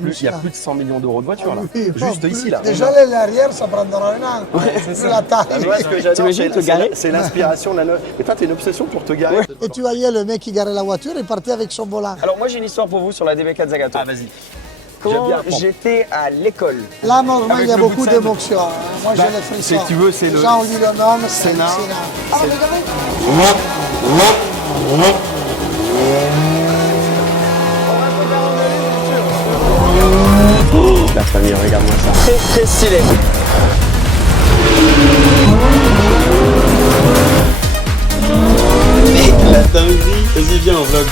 il y a plus de 100 millions d'euros de voitures là. Oui, Juste bon, ici là. Déjà l'arrière, ça prendra rien. C'est la taille. Moi, ce que j'adore, T'imagines te garer c'est l'inspiration de la neuve. Et toi, t'as une obsession pour te garer. Et tu voyais le mec qui garait la voiture et partait avec son volant. Alors moi j'ai une histoire pour vous sur la DB4 Zagato. Ah, vas-y. Quand j'aime bien apprendre. j'étais à l'école, Là, normalement, Avec il y a le beaucoup bout de scène. d'émotions. Hein. Moi, Bah, j'ai les frissons. si tu veux, c'est le- Ça, on lit le nom, c'est Sénat. Ah, C'est- regardez. la famille, regarde-moi ça. Très très stylé. Mais la dinguerie, vas-y viens en vlog.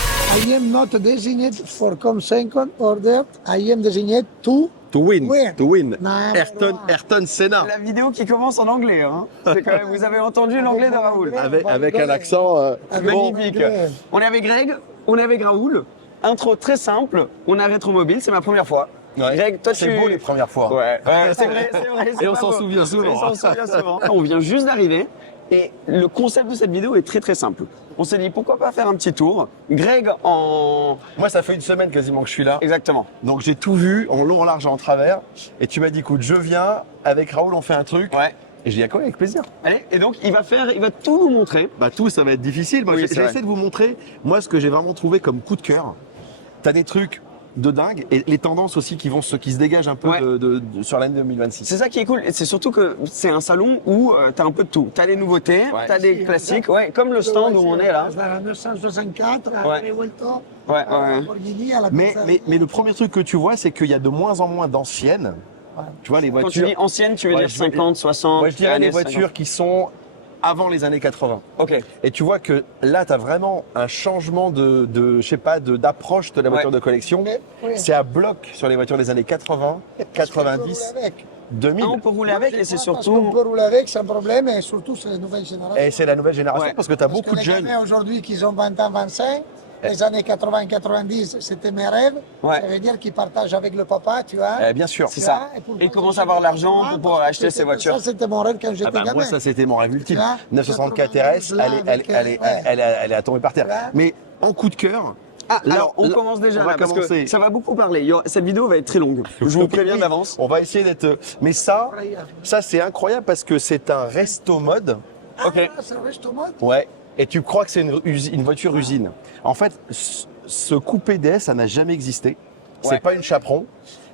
I am not designated for come second order. I am designated to To win. Win. To win. Number one. Ayrton Senna. La vidéo qui commence en anglais, hein. C'est quand même, vous avez entendu l'anglais de Raoul. Avec un accent. Magnifique. On est avec Greg, on est avec Raoul. Intro très simple, on a Rétromobile, c'est ma première fois. Greg, toi C'est beau les premières fois. Ouais, c'est vrai, c'est vrai. c'est Et on pas s'en faux. souvient souvent. Et on s'en souvient souvent. On vient juste d'arriver et le concept de cette vidéo est très très simple. On s'est dit pourquoi pas faire un petit tour. Greg en... Moi, ça fait une semaine quasiment que je suis là. Exactement. Donc j'ai tout vu en long, en large et en travers. Et tu m'as dit, écoute, je viens, avec Raoul, on fait un truc. Ouais. Et j'ai dit, ah, quoi, avec plaisir. Allez, et donc il va tout vous montrer. Bah tout, ça va être difficile. Moi, Oui, j'ai c'est vrai. essayé de vous montrer, moi, ce que j'ai vraiment trouvé comme coup de cœur. T'as des trucs de dingue et les tendances aussi qui se dégagent un peu Ouais. sur l'année 2026. C'est ça qui est cool. Et c'est surtout que c'est un salon où t'as un peu de tout. T'as des nouveautés, t'as des classiques, ouais, comme le stand où on est là. La 964, Ouais. la Revuelto, Ouais, la ouais. Lamborghini, à la Mais Mercedes. le premier truc que tu vois, c'est qu'il y a de moins en moins d'anciennes. Tu vois, les Quand tu voitures. dis ancienne, tu veux Ouais, dire je- 50, 60 Moi, je dirais les années voitures qui sont avant les années 80. 50. Ok. Et tu vois que là, tu as vraiment un changement je sais pas, d'approche de la voiture Ouais. de collection. Mais, oui. C'est à bloc sur les voitures des années 80, 90, 2000. Ah, on peut rouler avec et c'est Parce qu'on surtout... peut rouler avec, c'est un problème, et surtout, c'est la nouvelle génération. Et c'est la nouvelle génération Ouais. parce que tu as Parce beaucoup que de les jeunes. gamins aujourd'hui qui ont 20 ans, 25, les années 80-90, c'était mes rêves. Ouais. Ça veut dire qu'ils partagent avec le papa, tu vois. Bien sûr. C'est ça. Et ils commencent à avoir l'argent pour pouvoir acheter ces voitures. Ça, c'était mon rêve quand j'étais Ah bah, gamin. moi, ça, c'était mon rêve ultime. Tu vois, 964 92, RS, là, elle est avec, ouais. elle est à tomber par terre. Tu vois. Mais en coup de cœur, Ah, là, alors on là, commence déjà on va là parce commencer. que ça va beaucoup parler. Cette vidéo va être très longue. Je vous préviens Oui, d'avance. On va essayer d'être. Mais ça c'est incroyable parce que c'est un resto mode. Ok. Ah, ça reste au mode. Ouais. Et tu crois que c'est une voiture usine. En fait, ce coupé DS, ça n'a jamais existé. C'est Ouais. pas une chaperon.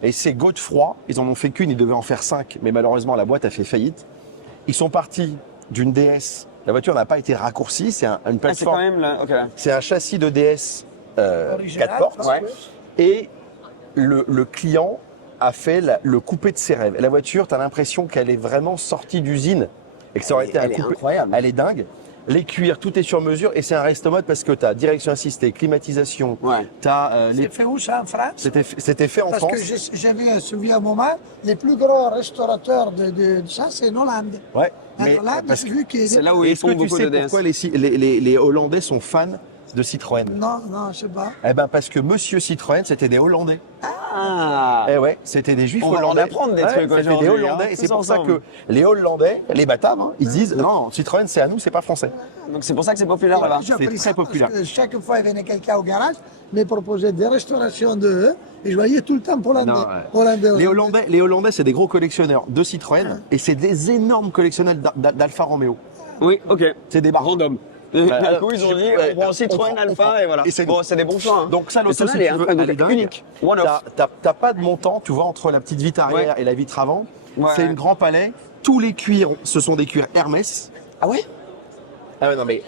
Et c'est Godefroy. Ils en ont fait qu'une, ils devaient en faire 5. Mais malheureusement, la boîte a fait faillite. Ils sont partis d'une DS. La voiture n'a pas été raccourcie. C'est une Ah, c'est quand plateforme. même là. Ok. C'est un châssis de DS Original, 4 portes. parce Ouais. que- Et le client a fait le coupé de ses rêves. Et la voiture, tu as l'impression qu'elle est vraiment sortie d'usine. Et que ça aurait été un Elle est coupé. incroyable. Elle est dingue. Les cuirs, tout est sur mesure. Et c'est un resto mode parce que tu as direction assistée, climatisation. Ouais. Tu as C'est fait où ça en France? C'était fait en Parce France. que j'avais suivi un moment, les plus grands restaurateurs de ça, c'est en Hollande. Ouais. En Mais Hollande, parce j'ai que vu qu'ils... c'est là où- est-ce ils que font tu beaucoup sais de DS. pourquoi les Hollandais sont fans de Citroën? Non, non, je sais pas. Eh ben parce que Monsieur Citroën, c'était des Hollandais. Ah. Eh ouais, c'était des Juifs On va en hollandais. apprendre des trucs C'était aujourd'hui, des hein, Hollandais. Et tous c'est pour ça ensemble. que les Hollandais, les bâtards, hein, ils disent non, Citroën c'est à nous, c'est pas français. Donc c'est pour ça que c'est populaire là-bas. J'ai appris très ça populaire. Parce que chaque fois, il venait quelqu'un au garage, me proposait des restaurations de eux, et je voyais tout le temps hollandais. Non, ouais. Hollandais. Les Hollandais, c'est des gros collectionneurs de Citroën et c'est des énormes collectionneurs d'Alfa Romeo. Oui, ok. C'est des barres. Random. Bah, D'un coup, ils ont dit, ouais, on prend Citroën, on prend. Alpha, et voilà. Et c'est bon, c'est des bons choix. Hein. Donc ça, Mais l'auto, celle-là, si elle est tu veux, incroyable, elle est dingue. unique. One off. T'as pas de montant, tu vois, entre la petite vitre arrière Ouais. et la vitre avant. Ouais. C'est une grand palais. Tous les cuirs, ce sont des cuirs Hermès. Ah ouais Ah ouais, non mais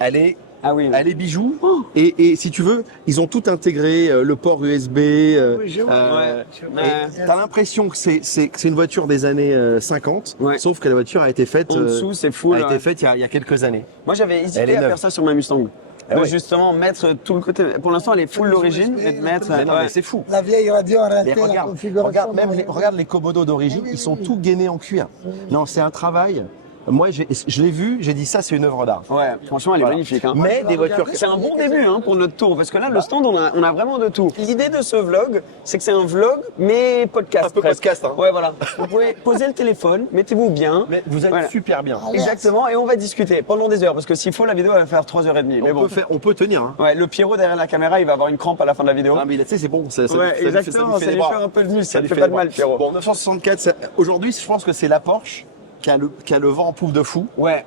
Ah oui. elle est bijoux. Et si tu veux, ils ont tout intégré, le port USB. Oui, j'ai vu. Ouais. Et t'as l'impression que c'est une voiture des années 50, Ouais. sauf que la voiture a été faite. En dessous, c'est full. a été ouais. faite il y a quelques années. Moi, j'avais Elle hésité est à neuve. faire ça sur ma Mustang. Ah de ouais. justement mettre tout le côté. Pour l'instant, elle est full l'origine, et de mettre. Mais non, ouais. mais c'est fou. La vieille radio en Mais réalité, la regarde, configuration. regarde même regarde les Komodo d'origine, Oui, oui, ils sont oui. tous gainés en cuir. Non, c'est un travail Moi, je l'ai vu, j'ai dit ça, c'est une œuvre d'art. Ouais, franchement, elle est Voilà. magnifique. Hein. Mais tu des vas voitures. regarder. C'est un bon début hein, pour notre tour, parce que là, le stand, on a vraiment de tout. L'idée de ce vlog, c'est que c'est un vlog, mais podcast. Un peu presque. podcast, hein. Ouais, voilà. Vous pouvez poser le téléphone, mettez-vous bien. Mais vous êtes Voilà. super bien. Ah, Exactement, et on va discuter pendant des heures, parce que s'il faut, la vidéo elle va faire 3h30. Mais bon. On peut tenir. Hein. Ouais, le Pierrot derrière la caméra, il va avoir une crampe à la fin de la vidéo. Ah, mais tu sais, c'est bon. Ça Ouais, lui exactement, fait ça les lui bras. fait un peu de muscle, ça lui lui fait pas de les mal, bras. Pierrot. Bon, 964, aujourd'hui, je pense que c'est la Porsche qui a le vent en poupe de fou. Ouais,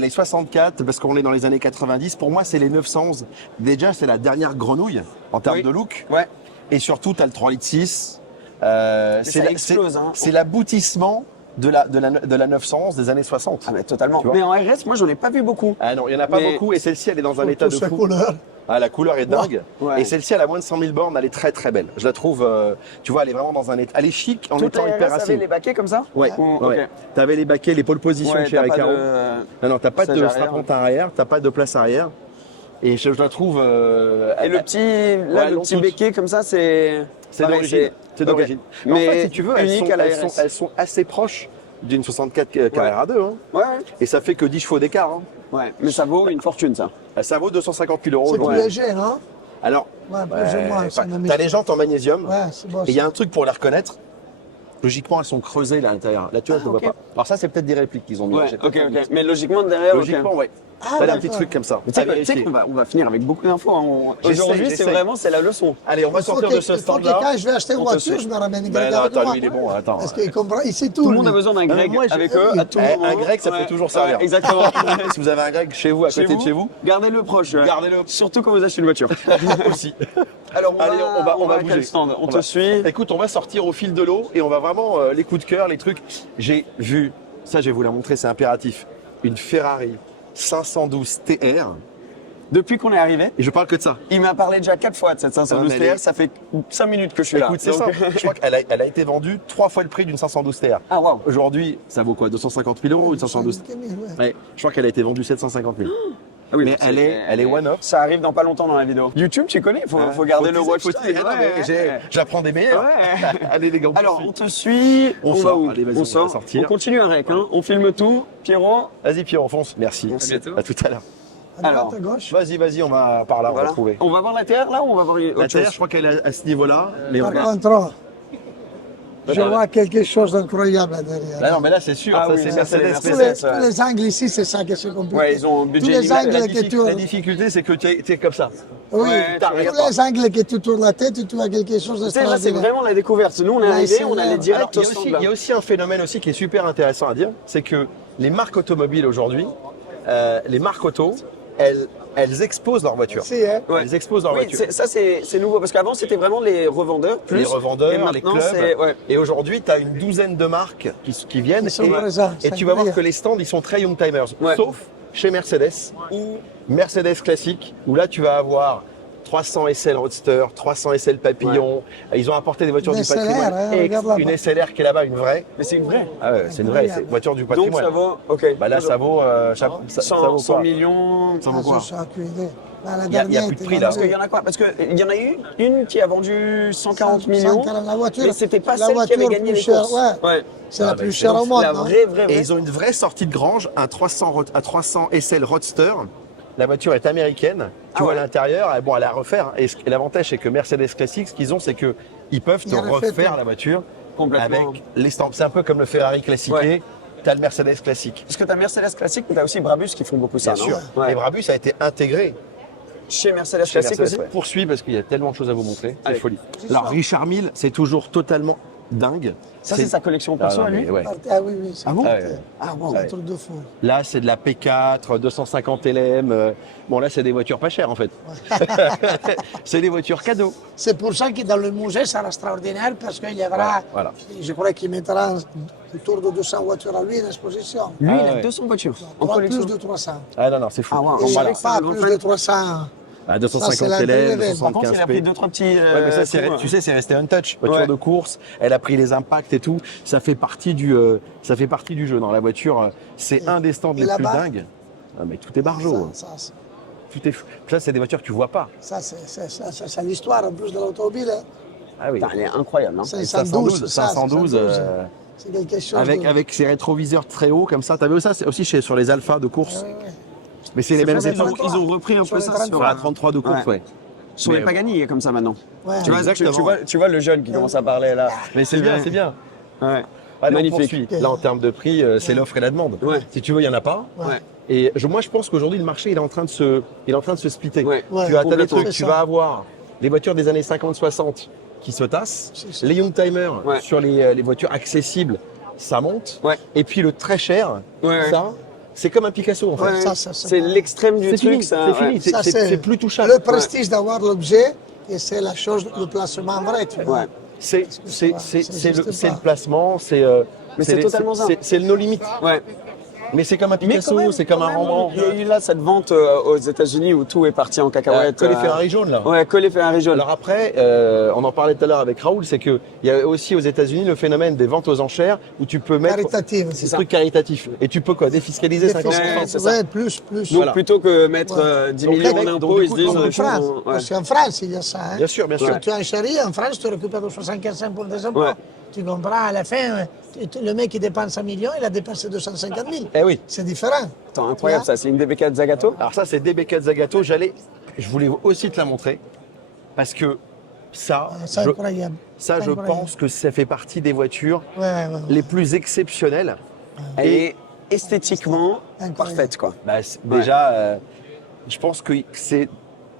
Les 64, parce qu'on est dans les années 90, pour moi, c'est les 911. Déjà, c'est la dernière grenouille en termes Oui. de look. ouais. Et surtout, tu as le 3 litres 6. ça explose, hein. C'est l'aboutissement de la 911 des années 60. Ah, mais totalement. Tu vois Mais en RS, moi, j'en ai pas vu beaucoup. Ah non, il n'y en a pas Mais- beaucoup. Et celle-ci, elle est dans un état de Surtout sa fou. couleur. Ah, la couleur est dingue. Ouais. Et celle-ci, elle a moins de 100 000 bornes, elle est très très belle. Je la trouve, tu vois, elle est vraiment dans un état. Elle est chic en Tout étant les hyper RS avait racine. les baquets comme ça Ouais, Ou- ouais. ok. T'avais les baquets, les pôles positions Ouais, chez t'as pas Recaro. de- Non, t'as pas Sage de arrière. strapontin arrière, t'as pas de place arrière. Et je la trouve. Et le petit, là, Ouais, le long petit toute. béquet comme ça, c'est. C'est pareil, d'origine. C'est ok. d'origine. Mais en Mais fait, si tu veux, unique à la elles RS. sont assez proches d'une 64 Carrera 2. Hein. Ouais, Et ça fait que 10 chevaux d'écart. Hein. ouais. Mais ça vaut une fortune, ça. Ça vaut 250 000 euros C'est plus aujourd'hui. léger, non? Alors, Ouais, plus ou moins. ça me t'as les jantes en magnésium. Ouais, c'est bon. Et il y a un truc pour les reconnaître. Logiquement, elles sont creusées là à l'intérieur. Là, tu vois, je ne ok. vois pas. Alors ça, c'est peut-être des répliques qu'ils ont mis. Ouais, J'ai ok, pas ok. vu. Mais logiquement, derrière, ok. Logiquement, ouais. Ah, T'as un petit d'accord. truc comme ça. Mais tu sais À que- tu sais vérifier. qu'on va finir avec beaucoup d'infos. Hein. J'essaie, Aujourd'hui, c'est j'essaie. vraiment c'est la leçon. Allez, on va Il faut sortir que, de ce il faut que stand-là. quand je vais acheter une On te voiture, suit. je me ramène Ben Greg non, avec attends, moi. lui, il est bon. Attends. Parce qu'il comprend, il sait tout. Tout le monde lui. a besoin d'un Greg moi, j'ai- avec eux à tout moment. Un Greg, ça peut Ouais. toujours servir. Ouais, exactement. Si vous avez un Greg chez vous, à côté de chez vous, Gardez-le proche. ouais. gardez-le Surtout quand vous achetez une voiture. aussi. Alors, Allez, on va à quel bouger. stand On On te va- suit. Écoute, on va sortir au fil de l'eau et on va vraiment les coups de cœur, les trucs. J'ai vu, ça je vais vous la montrer, c'est impératif, une Ferrari 512 TR. Depuis qu'on est arrivé, Et je parle que de ça. il m'a parlé déjà 4 fois de cette 512 Ah, mais elle TR. est- Ça fait 5 minutes que je suis là. Écoute, c'est Donc- simple. Je crois qu'elle a été vendue 3 fois le prix d'une 512 TR. Ah, waouh. Aujourd'hui, ça vaut quoi 250 000 euros une 512 Ouais. Ouais, je crois qu'elle a été vendue 750 000. Ah oui, Mais donc elle est one-off. Ça arrive dans pas longtemps dans la vidéo. YouTube, tu connais, faut garder le watch time. Ouais. J'apprends des meilleurs. Ouais. Allez les gars, on Alors, poursuit. on te suit, On va sort. où Allez, vas-y, on on sort, va sortir. on continue avec, hein. On filme tout. Pierrot, Vas-y Pierre, on fonce. Merci. Merci. À bientôt. À tout à l'heure. À Alors. droite, à gauche. Vas-y, on va par là, on va voilà. trouver. On va voir la terre là ou on va voir autre La terre, chose je crois qu'elle est à ce niveau-là. Mais on Par va... contre, je vois quelque chose d'incroyable là derrière. Là, non, mais là, c'est sûr. Ah ça, oui, c'est ça, Mercedes. c'est tous, Mercedes. les, tous les angles ici, c'est ça que c'est compliqué. Ouais, ils ont un tous budget les limité. angles que tu... La difficulté, c'est que tu es comme ça. Oui, Ouais, t'arrives tous les angles que tu tournes la tête, tu vois quelque chose Tu sais, là, c'est d'extraordinaire. vraiment la découverte. Nous, on est Ouais, arrivé, c'est on allait là. direct Alors, au stand. il y a aussi un phénomène aussi qui est super intéressant à dire, c'est que les marques automobiles aujourd'hui, les marques auto, elles exposent leurs voitures. Si, hein. Ouais. Elles exposent leurs Oui, voitures. ça c'est nouveau parce qu'avant c'était vraiment les revendeurs plus Les revendeurs, et les maintenant, clubs. c'est- ouais. Et aujourd'hui, tu as une douzaine de marques qui viennent Qui sont et, présents, et ça tu veut vas voir dire. que les stands, ils sont très young timers. Ouais. Sauf chez Mercedes ou Mercedes classique, où là, tu vas avoir 300 SL Roadster, 300 SL Papillon. Ils ont apporté des voitures Une du SLR, patrimoine. hein, Et regarde là-bas. une SLR qui est là-bas, une vraie. Mais c'est une vraie. Ah ouais, c'est une vraie, c'est une voiture du Donc patrimoine. ça vaut, ok. Bah là, ça vaut, ça 100, vaut 100 quoi millions. Ça vaut Ah, quoi je sais aucune idée. Là, la Il y a dernière plus de était prix, là. Parce qu'il y en a quoi Parce qu'il y en a eu une qui a vendu 140 millions. 140, la voiture, Mais c'était pas la celle qui avait voiture gagné plus les chère, courses. ouais. C'est Ah, la bah, plus chère au monde, La non? vraie. Et ils ont une vraie sortie de grange, un 300 SL Roadster. La voiture est américaine. Tu Ah vois ouais. l'intérieur, bon, elle a à refaire. Et l'avantage, c'est que Mercedes Classique, ce qu'ils ont, c'est qu'ils peuvent te Ils refait refaire tout. la voiture Complètement. avec les stamps. C'est un peu comme le Ferrari classique. Ouais. Tu as le Mercedes classique. Parce que tu as Mercedes classique, mais tu as aussi Brabus qui font beaucoup ça. Bien non sûr. Ouais. Et Brabus a été intégré Chez Mercedes chez classique Mercedes. aussi. Poursuis parce qu'il y a tellement de choses à vous montrer. C'est Allez. folie. Alors, Richard Mille, c'est toujours totalement dingue. Ça, c'est sa collection Ah, perso non, à lui. mais ouais. Ah oui, oui. Ah bon Ah ouais. Ah bon. C'est un truc de fou. Là, c'est de la P4, 250 LM. Bon, là, c'est des voitures pas chères, en fait. C'est des voitures cadeaux. C'est pour ça que dans le musée, ça sera extraordinaire parce qu'il y aura, Voilà. je crois qu'il mettra autour de 200 voitures à lui en exposition. Lui, Ah il a ouais. 200 voitures en Pas collection. plus de 300. Ah non, non, c'est fou. Ah, wow. Et Voilà. pas C'est un plus grand de fan. 300. À Ça, 250 c'est la LM, DLV. Par contre, il a 275 pris P. 2-3 petits. Ouais, mais ça, coups, tu sais, c'est resté un touch. Voiture Ouais. de course, elle a pris les impacts et tout. Ça fait partie du jeu. Dans la voiture, c'est un des stands Et les plus là-bas dingues. Ah, mais tout est barjot. Tout est fou. Ça, c'est des voitures que tu vois pas. c'est l'histoire en plus de l'automobile. Hein. Ah oui. Putain, elle est incroyable. Hein. C'est 512, 512, ça, 512, C'est quelque chose avec ses rétroviseurs très hauts comme ça. T'avais ça aussi sur les Alpha de course. Ouais. Mais c'est les mêmes Ils ont, époques. ils ont repris un peu ça Sur la 33 de course, ouais. Sur les Pagani, il est comme ça maintenant. Ouais. Tu vois, Exactement. tu vois le jeune qui commence à parler là. Mais c'est bien, c'est bien. Ouais. Allez, on Magnifique. poursuit. Là, en termes de prix, c'est l'offre et la demande. Ouais. Si tu veux, il n'y en a pas. Ouais. Et moi, je pense qu'aujourd'hui, le marché, il est en train de se splitter. Ouais. Ouais, Tu as des complètement. trucs, tu vas avoir les voitures des années 50-60 qui se tassent. C'est ça. Les Youngtimer Ouais. sur les voitures accessibles, ça monte. Ouais. Et puis le très cher, Ouais. ça, c'est comme un Picasso en fait. Ouais. Ça, C'est l'extrême du C'est truc. fini, ça, c'est fini, ouais. c'est plus touchable. Le prestige d'avoir l'objet et c'est la chose, le placement vrai, tu vois. Ouais. C'est juste le pas. placement, Mais c'est totalement ça. C'est le no limit. Ouais. Mais c'est comme un Mais Picasso, quand même, c'est comme un quand même, Rembrandt. Il y a eu là cette vente aux États-Unis où tout est parti en cacahuète. Que les Ferrari jaunes là. Ouais, que les Ferrari jaunes. Alors après, on en parlait tout à l'heure avec Raoul, c'est que il y a aussi aux États-Unis le phénomène des ventes aux enchères où tu peux mettre Caritative, ces c'est ça. trucs caritatifs et tu peux quoi défiscaliser 50%. c'est ça. Ouais, plus. Donc Voilà. plutôt que mettre 10 Donc, millions les mecs, en donc, impôts, du ils se coup, disent. Comme en France. ouais. Parce qu'en France, il y a ça. Hein. Bien sûr, bien sûr. Si tu enchéris, en France, tu récupères 75 pour des impôts. Ouais. Tu comprends, à la fin, le mec qui dépense 1 million, il a dépensé 250 000. Eh oui. C'est différent. Attends, incroyable ça, c'est une DB4 Zagato. Alors ça c'est DB4 Zagato, je voulais aussi te la montrer parce que ça, C'est je, incroyable. ça, je incroyable. pense que ça fait partie des voitures Ouais. les plus exceptionnelles. Elle est esthétiquement Incroyable. parfaite quoi. Bah, déjà, je pense que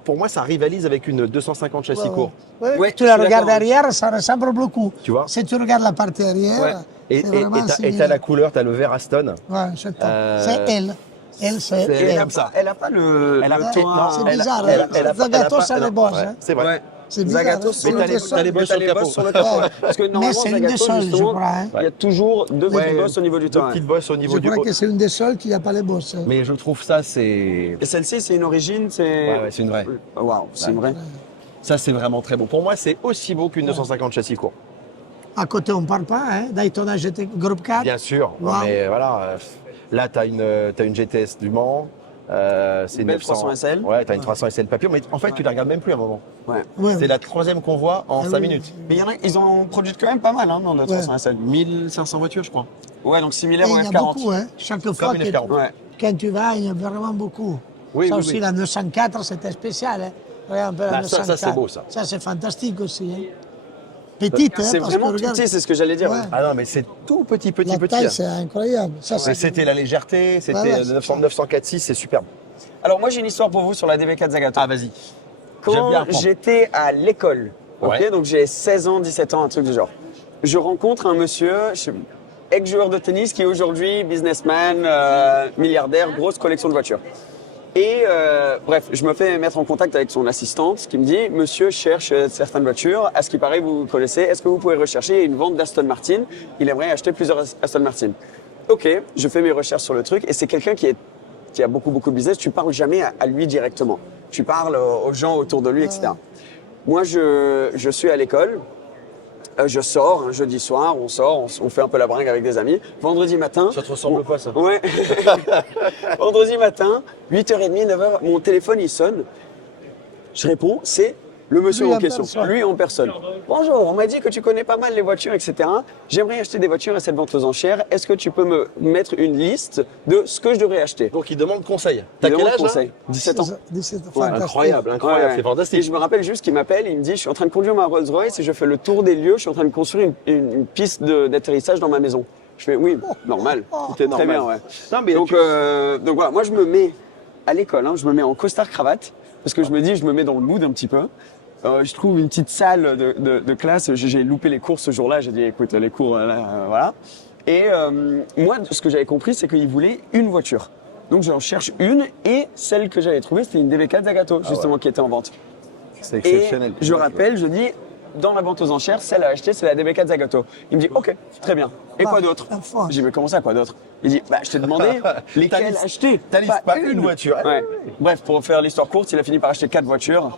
pour moi, ça rivalise avec une 250 châssis court. Ouais, Ouais, tu je la suis regardes d'accord. derrière, ça ressemble beaucoup. Tu vois. Si tu regardes la partie arrière, Ouais. Et c'est vraiment t'as similaire. la couleur, t'as le vert Aston. Ouais, c'est top. Euh, C'est elle. Elle, c'est c'est- elle. comme ça. Elle a pas le. Elle a- le non, toit- c'est elle a- bizarre, elle a- hein. elle a- Zagato, elle a pas- ça les non, bosse, ouais, hein. c'est vrai. Ouais. C'est bizarre. Zagato, hein. c'est Mais t'as les bosses sur le capot. sur le capot. ouais. Parce que normalement, c'est une des Zagato, seules, je justement, crois, hein. il y a toujours deux Ouais. petites bosses au niveau du Deux toit. petites bosses au niveau Je du crois haut. que c'est une des seules qui n'a pas les bosses. hein. Mais je trouve ça, c'est. Et celle-ci, c'est une origine, c'est. Ouais, c'est une vraie. Waouh, c'est une vraie. Ça, c'est vraiment très beau. Pour moi, c'est aussi beau qu'une 250 châssis court. À côté, on ne parle pas. Hein. Daytona GT Group 4. Bien sûr. Wow. Mais voilà, là, tu as une GTS du Mans. C'est Une belle 300 SL. Ouais, tu as une 300 SL papillon. Mais en fait, tu la regardes même plus à un moment. Ouais. Ouais, C'est la troisième qu'on voit en Ah 5 oui. minutes. Mais il y en a, ils en produisent quand même pas mal hein, dans notre 300 SL. 1500 voitures, je crois. Ouais, donc Et similaire il au y a F40. beaucoup. Hein. Chaque fois une F40. Ouais. quand tu vas, il y a vraiment beaucoup. Oui, ça oui, aussi, oui. la 904, c'était spécial. Hein. Regarde un peu la Bah, ça, 904. c'est beau, ça. Ça, c'est fantastique aussi. Hein. Petite, hein, C'est parce vraiment que tout regarde, petit, c'est ce que j'allais dire. Ouais. Ah non, mais c'est tout petit, petit, la petit. taille, là. c'est incroyable. Ça, Mais c'est c'était la légèreté, c'était Ouais, ouais, le c'est 904.6, c'est superbe. Alors moi, j'ai une histoire pour vous sur la DB4 Zagato. Ah, vas-y. J'aime Quand bien apprendre. j'étais à l'école, Ouais. donc j'ai 16 ans, 17 ans, un truc du genre, je rencontre un monsieur, ex-joueur de tennis qui est aujourd'hui businessman, milliardaire, grosse collection de voitures. Et bref, je me fais mettre en contact avec son assistante qui me dit « Monsieur cherche certaines voitures, à ce qui paraît vous connaissez, est-ce que vous pouvez rechercher une vente d'Aston Martin? Il aimerait acheter plusieurs Aston Martin. » Ok, je fais mes recherches sur le truc et c'est quelqu'un qui a beaucoup de business, tu parles jamais à lui directement. Tu parles aux gens autour de lui, etc. Moi, je suis à l'école, je sors un jeudi soir, on sort, on fait un peu la bringue avec des amis. Vendredi matin... Ça te ressemble pas, ça? Ouais. Vendredi matin, 8h30, 9h, mon téléphone il sonne. Je réponds, c'est le monsieur Lui en en question. personne. Lui en personne. Bonjour, on m'a dit que tu connais pas mal les voitures, etc. J'aimerais acheter des voitures à cette vente aux enchères. Est-ce que tu peux me mettre une liste de ce que je devrais acheter? Donc, il demande conseil. T'as Il quel demande âge, là? conseil. 17 ans. 17 Ouais, fantastique. Incroyable, incroyable, Ouais, ouais. c'est Et fantastique. je me rappelle juste qu'il m'appelle, il me dit, je suis en train de conduire ma Rolls Royce et je fais le tour des lieux, je suis en train de construire une piste d'atterrissage dans ma maison. Je fais, oui, normal. Tout est Très normal. bien, ouais. Non, mais Donc voilà, moi je me mets à l'école, hein, je me mets en costard cravate, parce que je me dis, je me mets dans le mood un petit peu. Je trouve une petite salle de classe, j'ai loupé les cours ce jour-là, j'ai dit, écoute, les cours, là, voilà. Et moi, ce que j'avais compris, c'est qu'il voulait une voiture. Donc j'en cherche une, et celle que j'avais trouvée, c'était une DB4 Zagato, justement, qui était en vente. C'est Et exceptionnel. je rappelle, je dis, dans la vente aux enchères, celle à acheter, c'est la DB4 Zagato. Il me dit, ok, très bien. Et quoi d'autre? Enfin. J'ai dit, mais comment ça, quoi d'autre? Il dit, bah, je t'ai demandé lesquelles liste- acheter. ta liste, pas une voiture. Ouais. Bref, pour faire l'histoire courte, il a fini par acheter 4 voitures.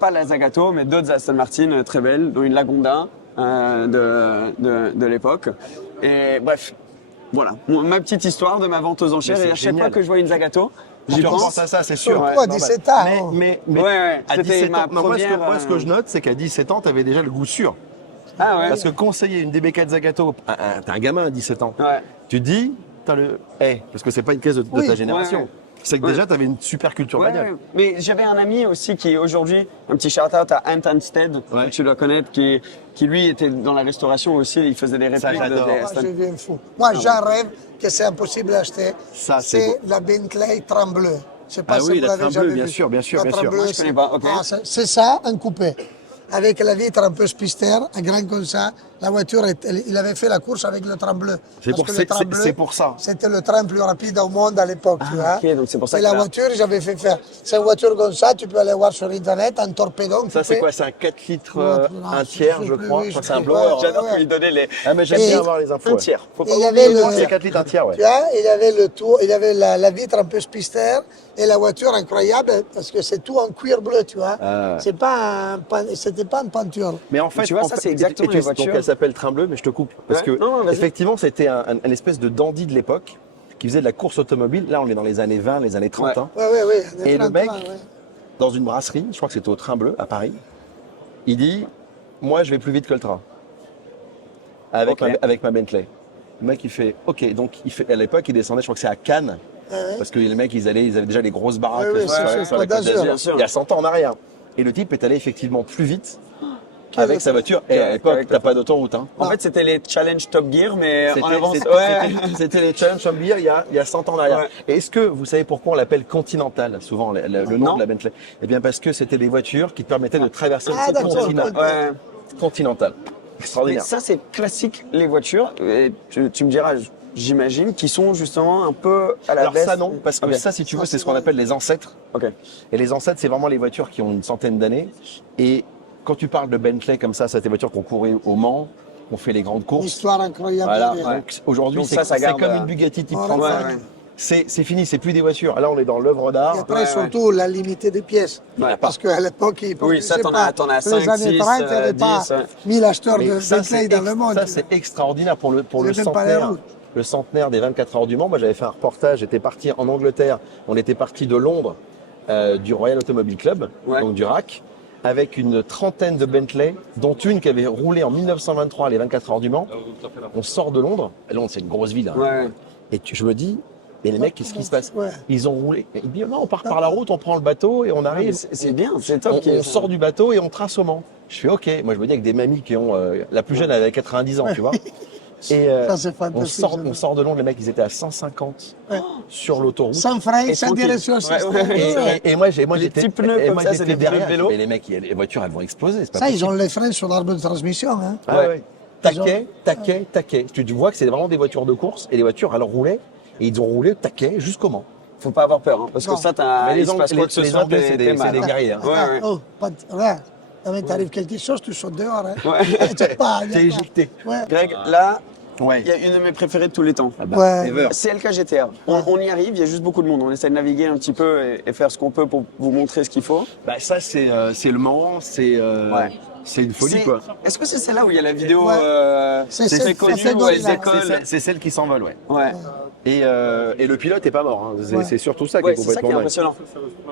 Pas la Zagato, mais d'autres Aston Martin très belles, dont une Lagonda de l'époque. Et bref, voilà. Ma petite histoire de ma vente aux enchères. Mais c'est Et à chaque génial. fois que je vois une Zagato, J'y j'y pense pense. à ça, c'est sûr. Ouais. Pourquoi Normal. 17 ans? Mais Ouais, ouais, à c'était 17 ma ans, non, moi, première, ce que je note, c'est qu'à 17 ans, tu avais déjà le goût sûr. Ah ouais. Parce que conseiller une DB4 Zagato, t'es un gamin à 17 ans, Ouais. tu te dis, t'as le parce que c'est pas une caisse de Oui. ta génération. Ouais. C'est que déjà, t'avais une super culture Ouais, bagnole. mais j'avais un ami aussi qui aujourd'hui, un petit shout-out à Ant Anstead, Ouais. que tu dois connaître, qui lui était dans la restauration aussi, il faisait des répliques de j'adore. des Moi, Aston. je viens fou. Moi, j'en rêve que c'est impossible d'acheter. Ça, c'est C'est la Bentley Trembleu. Je sais pas Ah si oui, vous la l'avez Trembleu, jamais bien vu. sûr, bien sûr, La bien sûr. Trembleu, Moi, je connais pas, ok. c'est ça, un coupé. Avec la vitre un peu spister, un grand comme ça. La voiture, il avait fait la course avec le Trembleu. C'est Parce pour- que c'est- le Trembleu, c'est pour ça. C'était le train plus rapide au monde à l'époque. tu vois. ok, donc c'est pour ça Et que la là- voiture, j'avais fait faire. C'est une voiture comme ça, tu peux aller voir sur Internet, un torpédon. Ça, c'est coupé. quoi? C'est un 4 litres, Ouais, un non, tiers, je je sais plus, crois. oui, Je crois que je c'est un sais blower. pas. J'adore Ouais, quand il donnait les. Ah, mais j'aime Et- bien avoir les infos. Un ouais. tiers. Faut pas Et il y oublier avait le le- C'est 4 litres, un tiers, ouais. Tu vois, il avait le tour, il avait la vitre un peu spister et la voiture incroyable parce que c'est tout en cuir bleu, tu vois. Ah. C'est pas c'était pas une peinture. Mais en fait, tu vois, en ça, fait- c'est exactement et tu- les voitures. Donc elle s'appelle Train Bleu, mais je te coupe. Parce Ouais. que, Non, vas-y. effectivement, c'était un espèce de dandy de l'époque qui faisait de la course automobile. Là, on est dans les années 20, les années 30. Ouais. hein. Ouais. Et le mec, dans une brasserie, je crois que c'était au Train Bleu, à Paris, il dit moi, je vais plus vite que le train. Avec, Ok. avec ma Bentley. Le mec, il fait OK. Donc, à l'époque, il descendait, je crois que c'est à Cannes. Parce que les mecs, ils avaient déjà les grosses baraques Ouais, sur, c'est sur la Côte Côte d'Azur. d'Azur. Bien sûr. Il y a 100 ans en arrière. Et le type est allé effectivement plus vite Quel avec sa voiture. Et à Avec l'époque, la t'as pas d'autoroute. Hein. En fait, c'était les challenge Top Gear, mais en avance. C'était- Ouais. c'était les Challenge of Beer il y a 100 ans en arrière. Ouais. Et est-ce que vous savez pourquoi on l'appelle Continental, souvent, le nom Non. de la Bentley? Eh bien, parce que c'était des voitures qui te permettaient de traverser Ah, le d'accord. continent. Ouais. Continental. Mais Extraordinaire. ça, c'est classique, les voitures. Et tu me diras, j'imagine, qui sont justement un peu à la Alors baisse. ça non, parce que Ok. ça, si tu veux, c'est ce qu'on appelle les ancêtres. Ok. Et les ancêtres, c'est vraiment les voitures qui ont une centaine d'années. Et quand tu parles de Bentley comme ça, c'est des voitures qui ont couru au Mans, qui ont fait les grandes Une courses. histoire incroyable. Voilà. derrière. Donc aujourd'hui, Donc c'est ça c'est garde, comme une Bugatti type Ouais, 35. ouais. C'est fini, c'est plus des voitures. Là, on est dans l'œuvre Et d'art. après, Ouais, ouais. surtout, la limité des pièces. Ouais. Parce qu'à l'époque, ils Oui, ça, produisaient t'en as pas. 5, Les années 6, 30, il n'y avait 10, pas ouais. 1000 acheteurs Mais de ça, Bentley dans le monde. ça, c'est extraordinaire pour le Il y avait même pas les centenaire. routes. Le centenaire des 24 heures du Mans. Moi, j'avais fait un reportage. J'étais parti en Angleterre. On était parti de Londres, du Royal Automobile Club, Ouais. donc du RAC, avec une trentaine de Bentley, dont une qui avait roulé en 1923 les 24 heures du Mans. On sort de Londres. Et Londres, c'est une grosse ville. hein. Ouais. Et je me dis, mais les mecs, qu'est-ce qui se passe? Ouais. Ils ont roulé. Et il dit, non, on part par la route, on prend le bateau et on Mais arrive. c'est bien, c'est top. On sort du bateau et on trace au Mans. Je fais OK. Moi, je me dis avec des mamies qui ont. La plus jeune, elle avait 90 ans, tu vois. Et Ça, c'est on, fantastique, sort, j'adore. on sort de Londres, les mecs, ils étaient à 150 Ouais. sur l'autoroute. Sans frein, Et sans tranquille. direction Ouais, système. ouais. Ouais. Et moi, Les j'étais petits pneus et comme moi, ça, j'étais c'est des pneus de derrière. vélo. Mais les mecs, les voitures, elles vont exploser. C'est pas Ça, ils possible. ont les freins sur l'arbre de transmission. Hein. Ah ouais. Taquet. Tu vois que c'est vraiment des voitures de course et les voitures, elles roulaient et ils ont roulé taquet jusqu'au Mans. Faut pas avoir peur, hein, parce Non. que ça, Mais il se passe quoi que ce les soit, Anglais, c'est t'es des mal. guerriers. hein. Ouais, ouais. Oh, regarde. Ah, mais t'arrives quelque chose, tu sautes dehors. Hein. Ouais. C'est pas, y a T'es pas. éjecté. Ouais. Greg, là, Ouais. il y a une de mes préférées de tous les temps. Ah bah, Ouais. ever. CLK GTR. On y arrive, il y a juste beaucoup de monde. On essaie de naviguer un petit peu et faire ce qu'on peut pour vous montrer ce qu'il faut. Bah, ça, c'est le Mans, Ouais. c'est une folie, C'est- quoi. Est-ce que c'est celle-là où il y a la vidéo Ouais. c'est C'est connue celle où elles là. décollent C'est celle qui s'envole, ouais. Ouais. Et le pilote est pas mort. hein. Ouais. C'est surtout ça qui Ouais, est c'est ça qui complètement est dingue. impressionnant.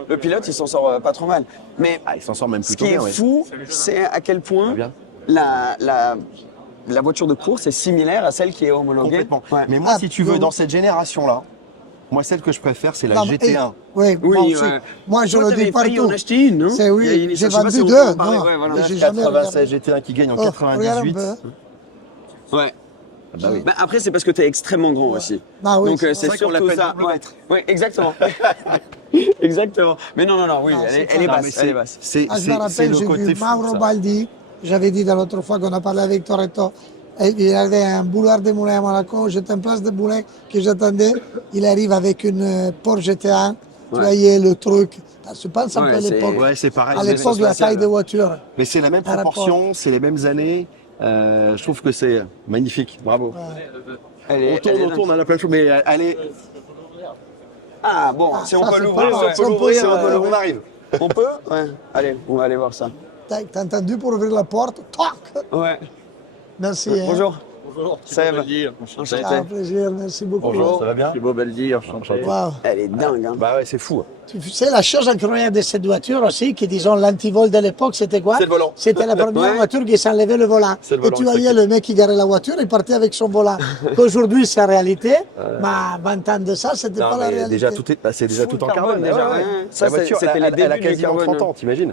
Le pilote, il s'en sort pas trop mal. Mais Ah, il s'en sort même ce plutôt qui est bien, ouais. fou, c'est à quel point Bien. la voiture de course est similaire à celle qui est homologuée. Complètement. Ouais. Mais moi, Ah, si tu veux, donc- dans cette génération-là, moi, celle que je préfère, c'est la Non, mais- GT1. Oui, Oui, moi aussi. ouais. Moi, je Toi, le t'avais dis failli partout. en acheter une, non C'est Il y a oui, une- j'ai je sais pas vendu si on deux. peut en parler, Non, ouais, voilà. mais j'ai jamais 96 regardé. GT1 qui gagne en Oh, regarde 98. un peu. Ouais. Ah bah oui. Bah, après, c'est parce que tu es extrêmement grand aussi. Ah oui, Donc, c'est c'est vrai qu'on surtout l'appelle ça. double Ouais. mètre. Ouais, exactement. Exactement. Mais non, oui, Non, c'est elle est ça. Non, basse. mais Elle est basse. c'est Ah, je me c'est rappelle, le j'ai côté vu fou, Mauro ça. Baldi, j'avais dit l'autre fois qu'on a parlé avec Toretto, et il y avait un boulevard des Moulins à Monaco, j'étais en place de Moulins que j'attendais, il arrive avec une Porsche GT1, tu Ouais. voyais le truc, je pense un Ouais, peu à c'est- l'époque, Ouais, c'est pareil. à c'est- l'époque la spatial. taille des voitures. Mais c'est la même Par rapport. proportion, c'est les mêmes années. Je trouve que c'est magnifique. Bravo. Elle est, On tourne, on a plein de choses, mais allez, Ah bon, Ah, si on ça, peut c'est l'ouvrir, pas- ouais. ça, on peut Si l'ouvrir, on arrive. On peut Ouais. Allez, on va aller voir ça. T'as entendu pour ouvrir la porte, toc. Ouais. Merci. hein. Bonjour. Bonjour, Seb. Thibaut Beldir. Enchanté. C'est un plaisir, merci beaucoup. Bonjour, ça va bien? Thibaut Beldir, enchanté. Waouh. Elle est dingue. Hein. Bah ouais, c'est fou. Tu sais, la chose incroyable de cette voiture aussi, qui disons l'antivol de l'époque, c'était quoi? C'est le volant. C'était la première Ouais. voiture qui s'enlevait le volant. C'est le Et volant tu qui voyais le mec qui garait la voiture, il partait avec son volant. Aujourd'hui, c'est la réalité, mais 20 ans de ça, c'était Non, pas la mais réalité. déjà, c'est déjà Full tout en carbone, carbone. déjà, ouais. ouais. Ça, La voiture, c'était les elle a débuts du quasiment carbone. 30 ans, t'imagines?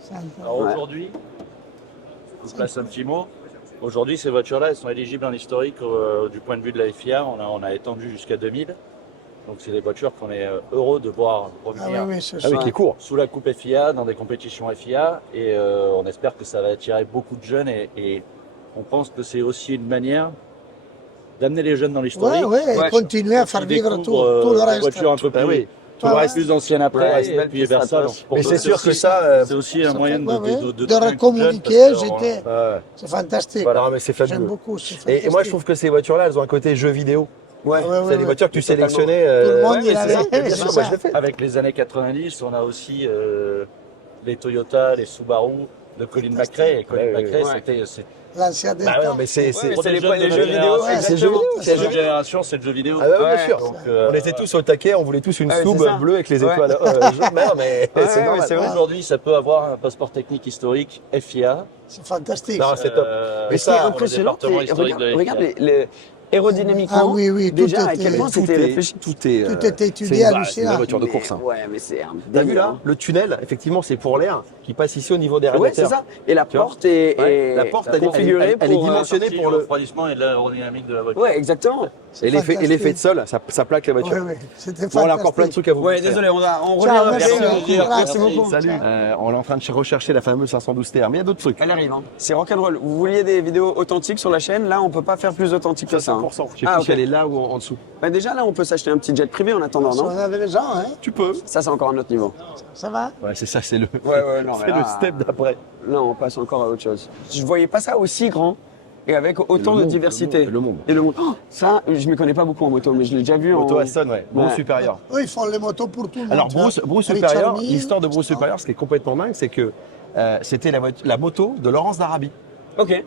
C'est incroyable. Alors Ouais. aujourd'hui, je vous place un petit mot. Aujourd'hui, ces voitures-là, elles sont éligibles en historique du point de vue de la FIA. On a étendu jusqu'à 2000. Donc, c'est des voitures qu'on est heureux de voir Ah oui, revenir oui, c'est Ah oui, ça. qui est court. sous la coupe FIA, dans des compétitions FIA. Et on espère que ça va attirer beaucoup de jeunes. Et on pense que c'est aussi une manière d'amener les jeunes dans Ouais, l'historique. ouais, et Ouais. continuer à faire Ils vivre tout, découvrent, tout le des reste. voitures un peu plus, Bah oui. tout le Ouais, reste plus anciennes après. Ouais, c'est et belle puis piste Versa. à donc, passe. pour Mais nous, c'est sûr que aussi- ça. c'est aussi un Ça moyen fait- de, ouais, ouais. de, De convaincre les recommuniquer, jeunes, parce que, j'étais- Ouais. C'est fantastique. Voilà, mais c'est J'aime fabuleux. beaucoup. c'est Et fantastique. moi, je trouve que ces voitures-là, elles ont un côté jeu vidéo. Ouais. Ouais, C'est ouais, des voitures que tu Totalement. sélectionnais. Tout le monde, ouais, il mais c'est avait. ça, Bien c'est sûr, ça. moi, je l'ai fait. Avec les années 90, on a aussi les Toyota, les Subaru de Colin McRae. Et Colin Ouais, McRae, ouais. c'est L'ancien Bah ouais, Delta. mais c'est. Ouais, c'est- mais pour c'est des les jeunes de jeux notre vidéo, génération. c'est exactement. jeux vidéo, C'est c'est notre jeu vidéo. génération, c'est le jeu vidéo. Ah bah oui, bien Ouais. sûr. Donc, On était tous au taquet, on voulait tous une Ouais, Stoup c'est ça. bleue avec les Ouais. étoiles. jaunes. Mais non, mais Ouais, c'est ouais, normal. c'est vrai. Aujourd'hui, ça peut avoir un passeport technique historique FIA. C'est fantastique. Non, c'est top. Euh, Mais Ce qui est ça, impressionnant, département c'est historique de la regarde FIA. aérodynamiquement. Ah oui, oui, tout déjà à était- quel point tout c'était est- réfléchi. Tout est. Tout était étudié, c'est une- hallucinant. C'est une vraie voiture de Mais course. Hein. Ouais, mais c'est un T'as vu délire, là, hein. le tunnel, effectivement, c'est pour l'air qui passe ici au niveau des Ouais, radiateurs. c'est ça. Et la Tu vois porte est, Ouais, est la porte, elle est- configurée elle est pour, dimensionnée Partie pour du le- refroidissement et de l'aérodynamique de la voiture. Ouais, exactement. Et l'effet fantastique. de sol, ça plaque la voiture. Ouais, ouais, c'était Bon, on a encore plein de fantastique. trucs à vous Ouais, montrer. désolé, on Ciao, revient merci après. beaucoup. Merci beaucoup. Salut. On est en train de rechercher la fameuse 512 TR, mais il y a d'autres trucs. Elle arrive. Hein. C'est rock'n'roll. Vous vouliez des vidéos authentiques sur la chaîne? Là, on peut pas faire plus authentique que ça. hein. 100%. Je sais Ah, plus ok. si elle est là ou en dessous. Bah, déjà, là, on peut s'acheter un petit jet privé en attendant, On non? avait les gens, hein. Tu peux. Ça, c'est encore un autre niveau. Ça va? Ouais, c'est ça, c'est le. Ouais, non, c'est mais le là- step d'après. Là, on passe encore à autre chose. Je voyais pas ça aussi grand et avec autant Le de monde, diversité. le monde. Et le monde. Oh, ça, je m'y connais pas beaucoup en moto, mais je l'ai déjà vu en. Auto Aston, ouais. Bruce Ouais. supérieur. Eux, ils font les motos pour tout le monde. Alors, tu vois. Bruce Richard supérieur, Mille, l'histoire de Bruce supérieur, ce qui est complètement dingue, c'est que c'était la moto de Laurence d'Arabie. Ok.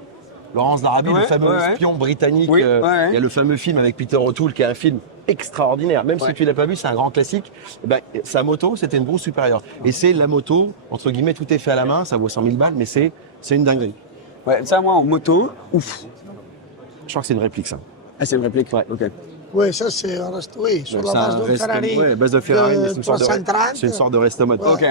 Laurence d'Arabie, Ouais, le fameux ouais. espion britannique. Oui, ouais. Il y a le fameux film avec Peter O'Toole qui est un film extraordinaire. Même Ouais. si tu l'as pas vu, c'est un grand classique. Eh ben, sa moto, c'était une Bruce supérieure. Et c'est la moto, entre guillemets, tout est fait à la main, ça vaut 100 000 balles, mais c'est une dinguerie. Ouais, ça, moi, en moto, ouf. Je crois que c'est une réplique, ça. Ah, c'est une réplique. Ouais. Ok. Oui, ça c'est un reste. Oui, sur la C'est base un d'un resto- Ferrari. ouais, base de Ferrari, mais c'est une sorte de, 330. c'est une sorte de resto mode. Ok.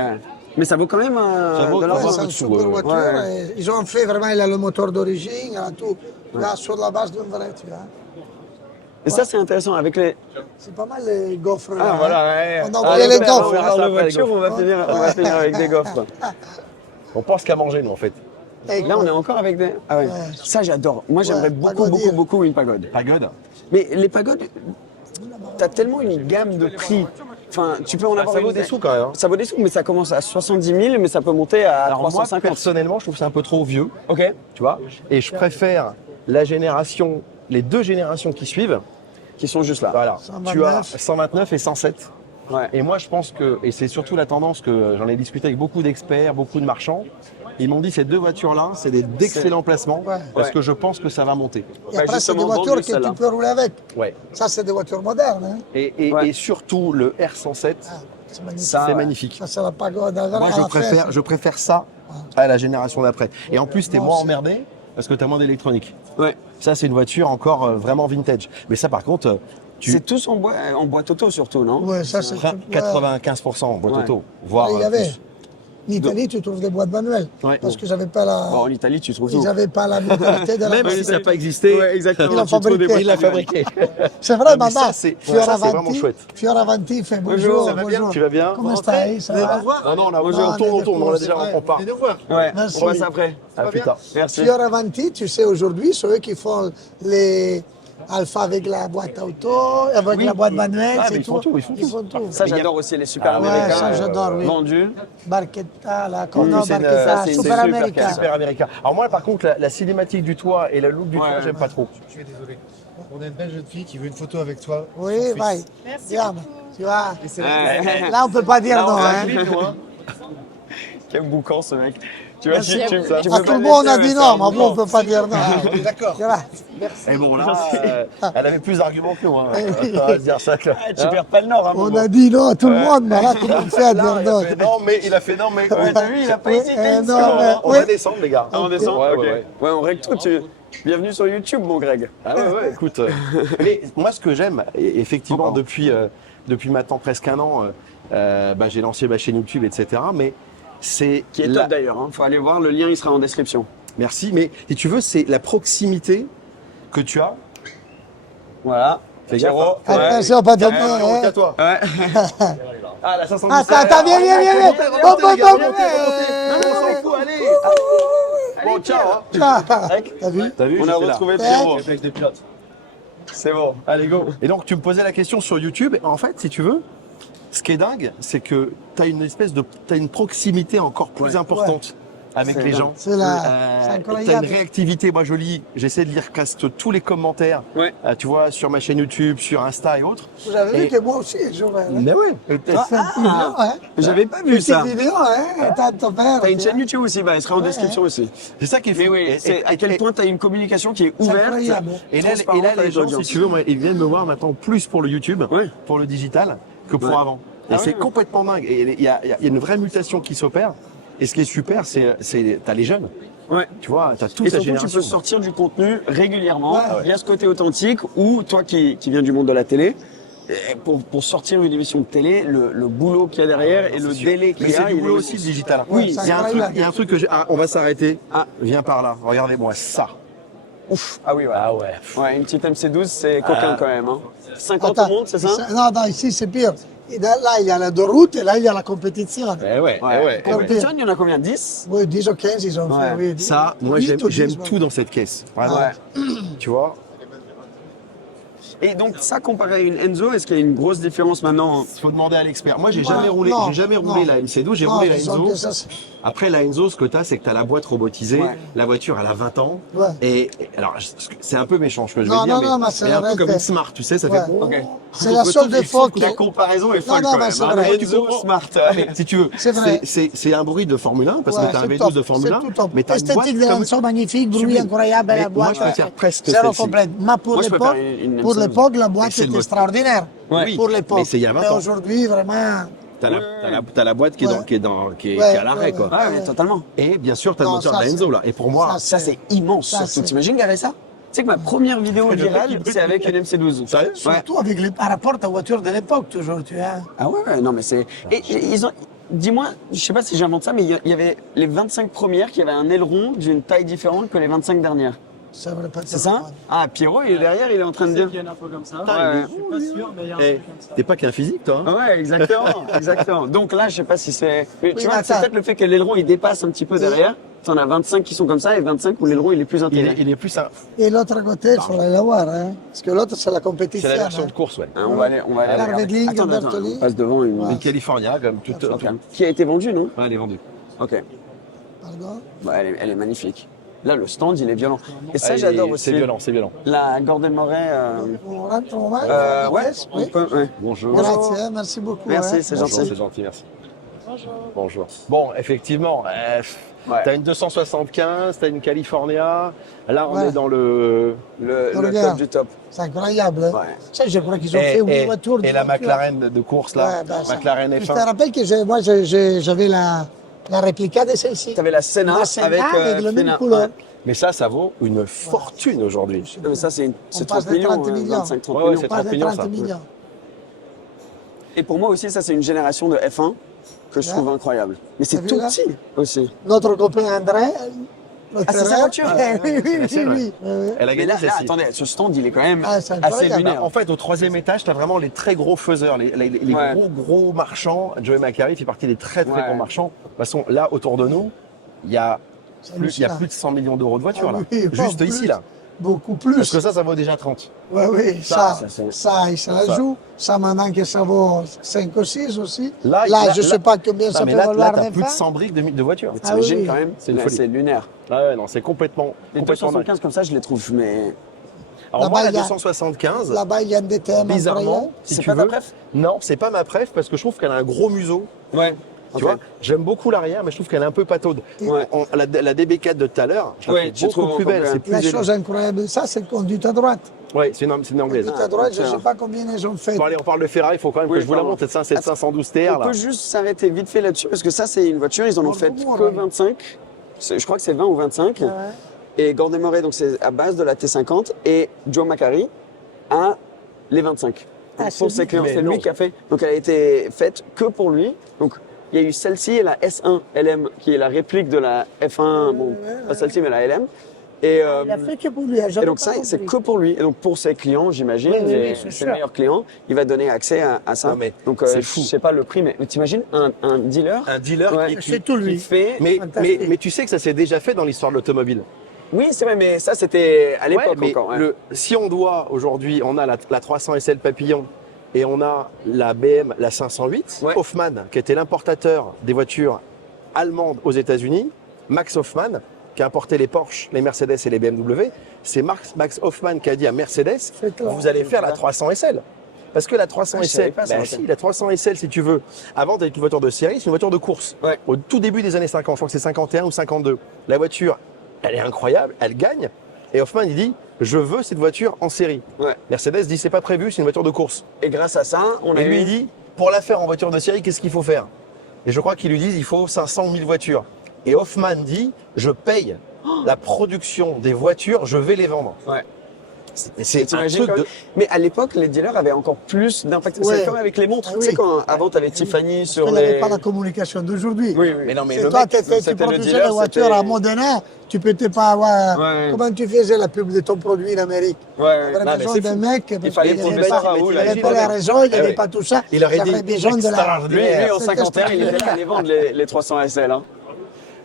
Mais ça vaut quand même Ça vaut de quand Ouais, l'argent. même. c'est une dessous, super ouais. voiture. Ouais. Et ils ont fait vraiment, il a le moteur d'origine, il a tout. Là, sur la base d'un vrai, tu vois. Et ça, c'est intéressant avec les. C'est pas mal les gaufres. Ah, là, voilà, hein. ouais. On a Ah, oublié les on gaufres. verra ça la après, les voiture, gaufres. on va finir avec des gaufres. On pense qu'à manger, nous, en fait. Et Là, on est encore avec des. Ah ouais. Ouais. Ça, j'adore. Moi, j'aimerais Ouais, beaucoup, pagodille. beaucoup une pagode. Pagode. Mais les pagodes, t'as tellement une gamme de prix. Enfin, tu peux en avoir. Ça vaut une- des sous quand même. Hein. Ça vaut des sous, mais ça commence à 70 000, mais ça peut monter à Alors moi, 350. personnellement, je trouve que c'est un peu trop vieux, Ok. tu vois. Et je préfère les deux générations qui suivent. Qui sont juste là. Voilà. 129. Tu as 129 et 107. Ouais. Et moi, je pense que, et c'est surtout la tendance que j'en ai discuté avec beaucoup d'experts, beaucoup de marchands, ils m'ont dit ces deux voitures-là, c'est d'excellents placements, Ouais. parce Ouais. que je pense que ça va monter. Et Ouais, après, c'est des justement, voitures vendu que celle-là. tu peux rouler avec. Ouais. Ça, c'est des voitures modernes. Hein. Ouais. Et surtout, le R107, Ah, c'est magnifique. Ça, c'est ouais. magnifique. Ça, c'est la pagode. Moi, je préfère ça à la génération d'après. Et en plus, t'es Moi moins aussi. emmerdé, parce que t'as moins d'électronique. Ouais. Ça, c'est une voiture encore vraiment vintage. Mais ça, par contre, C'est tous en boîte auto surtout, non? Ouais, ça, c'est. 95% en boîte Ouais. auto, voire Il y avait. plus. En Italie, tu trouves des boîtes manuelles. Ouais. Parce qu'ils n'avaient pas la. Bon, en Italie, tu trouves tout. Ils n'avaient pas la mentalité de la Même si ça n'a pas existé, Ouais, exactement. Ils l'ont Tu trouves des fabriqué. boîtes il l'a manuelles. fabriqué. C'est vrai, mais ça, Manda. c'est- ça, c'est vraiment chouette. Fioravanti fait bonjour. Bonjour, ça va bien? bonjour. Tu vas bien? Comment stai? Ça va? Non, non, on a Non, on tourne, on est on l'a c'est déjà, vrai. on part. Ouais, Merci. on passe après. À plus tard. Merci. Fioravanti, tu sais, aujourd'hui, c'est eux qui font les Alpha avec la boîte auto, avec Oui. la boîte manuelle, Ah, c'est mais ils font tout, ils font tout. Ça, j'adore aussi les super Ah ouais, américains. ça, j'adore, oui. Vendus. Barchetta, la Oui, Corno, c'est une- Barchetta, ça, c'est une Super super America. carte. Super américain. Alors moi, par contre, la cinématique du toit et la look du Ouais. toit, j'aime pas trop. Je suis désolé. On a une belle jeune fille qui veut une photo avec toi. Oui, Son fils. vai. Viens, tu vois. Ouais. Là, on peut pas dire Là, on non. va Hein. vite, nous, hein. Quel boucan, ce mec. Tu vois, Merci. tu À peux tout pas le monde, on a laisser dit faire non, un mais vous, on boucan. peut pas dire non. Ah, on est d'accord. Tu vois. Et bon, là, elle avait plus d'arguments que moi. On va se dire ça. Tu perds pas le nord, hein, On maman. a dit non à tout le monde, mais là, comment on fait à Là, dire il a non fait non, mais il a fait non, mais. Ouais, t'as vu, il a pas hésité. non, c'est bon, mais- hein. On va descendre, les gars. Ah, on descend. Ouais, Ok. ouais, ouais. Ouais, on règle tout. Bienvenue sur YouTube, mon Greg. Ah ouais, écoute. Mais moi, ce que j'aime, effectivement, depuis maintenant presque un an, j'ai lancé ma chaîne YouTube, etc. Mais c'est. Qui est top d'ailleurs. Hein. Faut aller voir, le lien il sera en description. Merci, mais si tu veux, c'est la proximité que tu as. Voilà. Fais gaffe, Pierrot. hein. Attention, pas de Ouais, hein. à toi. Ouais. Ah, la 517. Attends, viens, viens, viens, viens. Remontez, Hop, les hop, gars, hop, remontez, remontez. On s'en fout, allez. Bon, ciao. Hein. T'as vu? T'as vu, On a j'étais là. retrouvé Pierrot. Réflexe de pilote. C'est bon. Allez, go. Et donc, tu me posais la question sur YouTube. En fait, si tu veux, ce qui est dingue, c'est que tu as une proximité encore plus importante avec C'est les dingue. gens. C'est là. C'est T'as incroyable. une réactivité. Moi, j'essaie de lire presque tous les commentaires. Ouais. Tu vois, sur ma chaîne YouTube, sur Insta et autres. Vous avez vu Et- que moi aussi, je vais. Mais ouais. C'est un peu vidéo, hein? J'avais pas vu ça. Petite vidéo, hein? T'as ton père. T'as une chaîne YouTube aussi, bah, elle sera en description aussi. C'est ça qui est fou. Mais oui, Et- c'est à quel point tu as une communication qui est C'est ouverte. incroyable. Et là, transparente les avec gens, l'audience. si tu veux, moi, ils viennent me voir maintenant plus pour le YouTube, Ouais. pour le digital, que pour Ouais. avant. Et Ah c'est ouais. complètement dingue. Et il y a une vraie mutation qui s'opère. Et ce qui est super, t'as les jeunes. Ouais. Tu vois, t'as toute Et la surtout, tu génération. peux sortir du contenu régulièrement. Ouais. Il y a ce côté authentique où toi qui viens du monde de la télé, pour sortir une émission de télé, le boulot qu'il y a derrière et le délai qu'il Mais y a. c'est du il boulot est- aussi, le digital. Oui, il y a un truc, il y a un truc que j'ai. Ah, on va s'arrêter. Ah. Viens par là. Regardez-moi ça. Ouf. Ah oui, ouais. Ah ouais. Ouais, une petite MC12, c'est coquin quand même. Hein. 50 au monde, c'est ça Non, non, ici c'est pire. Et là, il y a la route et là, il y a la compétition. Eh ouais, Ouais. eh ouais. eh ouais. Compétition, il y en a combien 10 Oui, 10 ou 15, ils ont Ouais. fait. Oui, Ça, moi, 8 ou 10, j'aime ouais. tout dans cette caisse. Vraiment. Ouais. Tu vois. Et donc, ça, comparé à une Enzo, est-ce qu'il y a une grosse différence maintenant Il faut demander à l'expert. Moi, j'ai Ouais, jamais roulé. non, J'ai jamais roulé non. la MC12. J'ai Non, roulé la disons Enzo. que ça, c'est- Après la Enzo, ce que tu as, c'est que tu as la boîte robotisée, Ouais. la voiture elle a 20 ans, Ouais. et alors c'est un peu méchant ce que je vais Non, dire, non, non, mais c'est elle est un vrai peu comme que- une Smart, tu sais, ça Ouais. fait... Ok. C'est la seule défaut que. La comparaison est folle non, quand mais même. c'est hein. vrai. Enzo, Smart. Mais si tu veux, C'est vrai. c'est un bruit de Formule 1, parce Ouais, que tu as un c'est V12 top, de Formule 1, c'est tout top. mais tu as une boîte Esthétique de comme... l'ensemble magnifique, bruit sublime. incroyable, Mais la boîte. moi, je préfère presque zéro celle-ci. complète. Mais pour Moi, je l'époque, préfère une pour M16. l'époque, la boîte c'est le était mot. extraordinaire. Ouais. Pour l'époque. Mais c'est il y a 20 Mais ans. aujourd'hui, vraiment. T'as la boîte qui est, Ouais. qui est Ouais, à l'arrêt, ouais, quoi. Ah ouais, totalement. Et bien sûr, tu as le Non, moteur ça, de la Enzo, c'est- là. Et pour moi... Ça, c'est immense. Ça, surtout. c'est- T'imagines garer ça? Tu sais que ma première vidéo virale, c'est avec une MC12. Sérieux? Ouais. Surtout avec les, par rapport à ta voiture de l'époque, toujours, tu vois. Ah ouais, ouais, non, mais c'est. Et ils ont. Dis-moi, je sais pas si j'invente ça, mais il y avait les 25 premières qui avaient un aileron d'une taille différente que les 25 dernières. Ça va pas C'est ça? Ah, Pierrot, il est derrière, il est en train de dire. Il y en a un peu comme ça. Ouais. Je suis pas sûr, mais il y a un Eh, peu comme ça. t'es pas qu'un physique, toi, hein? Ouais, exactement, exactement. Donc là, je sais pas si c'est. Mais Oui, tu vois, mais c'est attends. peut-être le fait que l'aileron il dépasse un petit peu derrière. T'en as 25 qui sont comme ça et 25 où l'aileron il est plus intégré. Il est plus... Et l'autre côté, il faudrait l'avoir, hein. Parce que l'autre, c'est la compétition. C'est la version hein. de course, ouais. Hein, on va aller Carvedling, regarder. Attends, Bertoli. on passe devant une. Une California, comme toute... Ok. Qui a été vendue, non? Ouais, elle est vendue. Ok. Pardon. Bah, elle est magnifique. Là, le stand, il est violent. Et ça, Ah, j'adore aussi. C'est violent, c'est violent. La Gordon Moret. On rentre, on va. Ouais, on Oui. peut. Ouais. Bonjour. Grazie, hein, merci beaucoup. Merci, hein. c'est Bonjour, gentil. c'est gentil, merci. Bonjour. Bon, effectivement, Ouais. t'as une 275, t'as une California. Là, on Ouais. est dans le... Le Regarde. top du top. C'est incroyable. Hein. Ouais. Ça, je crois qu'ils ont fait 8 voitures. et la 10 voitures. McLaren de course, là. Ouais, ben, ça. McLaren Je te F1. rappelle que moi, j'avais la réplique de celle-ci. T'avais la Senna La Senna avec, avec la même Fena. couleur. Ouais. Mais ça vaut une fortune aujourd'hui. Non, mais ça, c'est On 30 passe de millions, 30 millions. 25-30 Ouais, ouais, millions. c'est On passe 30 de millions, 30 ça. millions. Et pour moi aussi, ça, c'est une génération de F1 que je Là. trouve incroyable. Mais T'as c'est vu, tout là petit aussi. Notre copain André. notre Ah, c'est sa frère. voiture? Oui, oui, oui, sienne, oui. Oui. Elle a Mais gagné là, celle-ci. attendez, ce stand, il est quand même Ah, c'est assez incroyable. lunaire. En fait, au 3e étage, tu as vraiment les très gros faiseurs, les Ouais. gros marchands. Joey Macari fait partie des très Ouais. gros marchands. De toute façon, là, autour de nous, il y a hallucinant. plus de 100 millions d'euros de voitures, Ah là. oui, Juste plus. ici, là. Beaucoup plus. Parce que ça vaut déjà 30. Oui, oui, Ça, ça, c'est- il se la ça. joue. Ça, maintenant que ça vaut 5 ou 6 aussi. Là, je ne sais pas combien ça mais peut là, valoir t'as des plus de fois. 100 briques de voitures. Ah T'imagines oui. quand même? C'est une Là, folie. c'est lunaire. Ah ouais, non, c'est complètement Les dingue. 275 comme ça, je les trouve, mais. Alors moi, Là-bas, la il y a- 275, Là-bas, il y a des thèmes bizarrement, incroyables. si C'est tu pas ta veux. préf Non, c'est pas ma préf parce que je trouve qu'elle a un gros museau. Ouais. Tu vois, j'aime beaucoup l'arrière, mais je trouve qu'elle est un peu pataude. Ouais. La DB4 de tout à l'heure, je la Ouais, trouve tu trouves beaucoup plus encore belle. bien. C'est plus La élégant. chose incroyable de ça, c'est qu'on conduite à droite. Ouais, c'est une anglaise. Conduite à droite, je ne tiens. sais pas combien ils ont fait. Bon, allez, on parle de Ferrari, il faut quand même Oui, que je vous la pardon. montre, cette 512 TR On là. peut juste s'arrêter vite fait là-dessus parce que ça, c'est une voiture, ils en ont fait que 25. Je crois que c'est 20 ou 25. Ouais. Et Gordon Murray, donc c'est à base de la T50 et Joe Macari a les 25. Ah, Donc, c'est pour ses lui. clients, Mais c'est non. lui qui a fait. Donc elle a été faite que pour lui. Donc il y a eu celle-ci et la S1 LM qui est la réplique de la F1, bon, pas celle-ci mais la LM. Et, Il a fait que pour lui. et donc ça, c'est que pour lui. Et donc pour ses clients, j'imagine, Oui, oui, oui, c'est ses sûr. meilleurs clients, il va donner accès à ça. Non, mais donc c'est je fou. sais pas le prix, mais t'imagines un dealer Un dealer Ouais. C'est tout qui lui. fait. Fantastique. mais tu sais que ça s'est déjà fait dans l'histoire de l'automobile. Oui, c'est vrai, mais ça c'était à l'époque Ouais, mais encore. Ouais. si on doit aujourd'hui, on a la 300 SL Papillon et on a la BM, la 508, Ouais. Hoffmann, qui était l'importateur des voitures allemandes aux États-Unis, Max Hoffmann, qui a importé les Porsche, les Mercedes et les BMW, c'est Max Hoffmann qui a dit à Mercedes, C'est toi. vous allez faire la 300 SL. Parce que la 300 Ah, je savais SL, pas ça, bah ok. si, la 300 SL, si tu veux, avant d'être une voiture de série, c'est une voiture de course. Ouais. Au tout début des années 50, je crois que c'est 51 ou 52. La voiture, elle est incroyable, elle gagne. Et Hoffmann, il dit, je veux cette voiture en série. Ouais. Mercedes dit, c'est pas prévu, c'est une voiture de course. Et grâce à ça, on a Et lui, eu il dit, pour la faire en voiture de série, qu'est-ce qu'il faut faire? Et je crois qu'ils lui disent, il faut 500 000 voitures. Et Hoffmann dit, je paye la production des voitures, je vais les vendre. Ouais. C'est un T'imagines truc quand de... même. Mais à l'époque, les dealers avaient encore plus d'impact. Ouais. C'est comme avec les montres. Ah Tu sais, oui. quand avant, tu avais Tiffany Parce sur qu'il n'avait les. pas la communication d'aujourd'hui. Oui, oui. Mais non, mais C'est le toi, mec, tu c'était le produisais dealer, des voitures c'était- à Modena, tu peux pas avoir. Ouais. Comment tu faisais la pub de ton produit en Amérique? Ouais, ouais. Il y avait mais besoin c'est d'un fou. mec. Il fallait parce pour qu'il le n'y avait mettre à pas- où, il là, n'y avait il pas la avait- raison, il n'y Eh avait oui. pas tout ça. Il aurait dit avait besoin de la. extraordinaire. Lui, en C'était 50 il était là à les vendre, les 300 SL. Hein.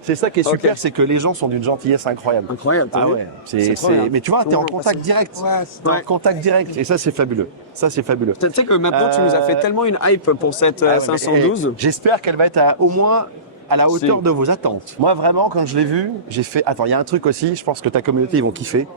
C'est ça qui est super, Ok. c'est que les gens sont d'une gentillesse incroyable. Incroyable, t'as Ah vu ouais. C'est trop bien. Mais tu vois, t'es en Ouais, contact parce- direct. Ouais, T'es en Ouais. contact direct. Et ça, c'est fabuleux. Ça, c'est fabuleux. Tu sais que maintenant, tu nous as fait tellement une hype pour cette Ah ouais, 512. mais, j'espère qu'elle va être au moins à la hauteur Si. de vos attentes. Moi, vraiment, quand je l'ai vue, j'ai fait. Attends, il y a un truc aussi, je pense que ta communauté, ils vont kiffer.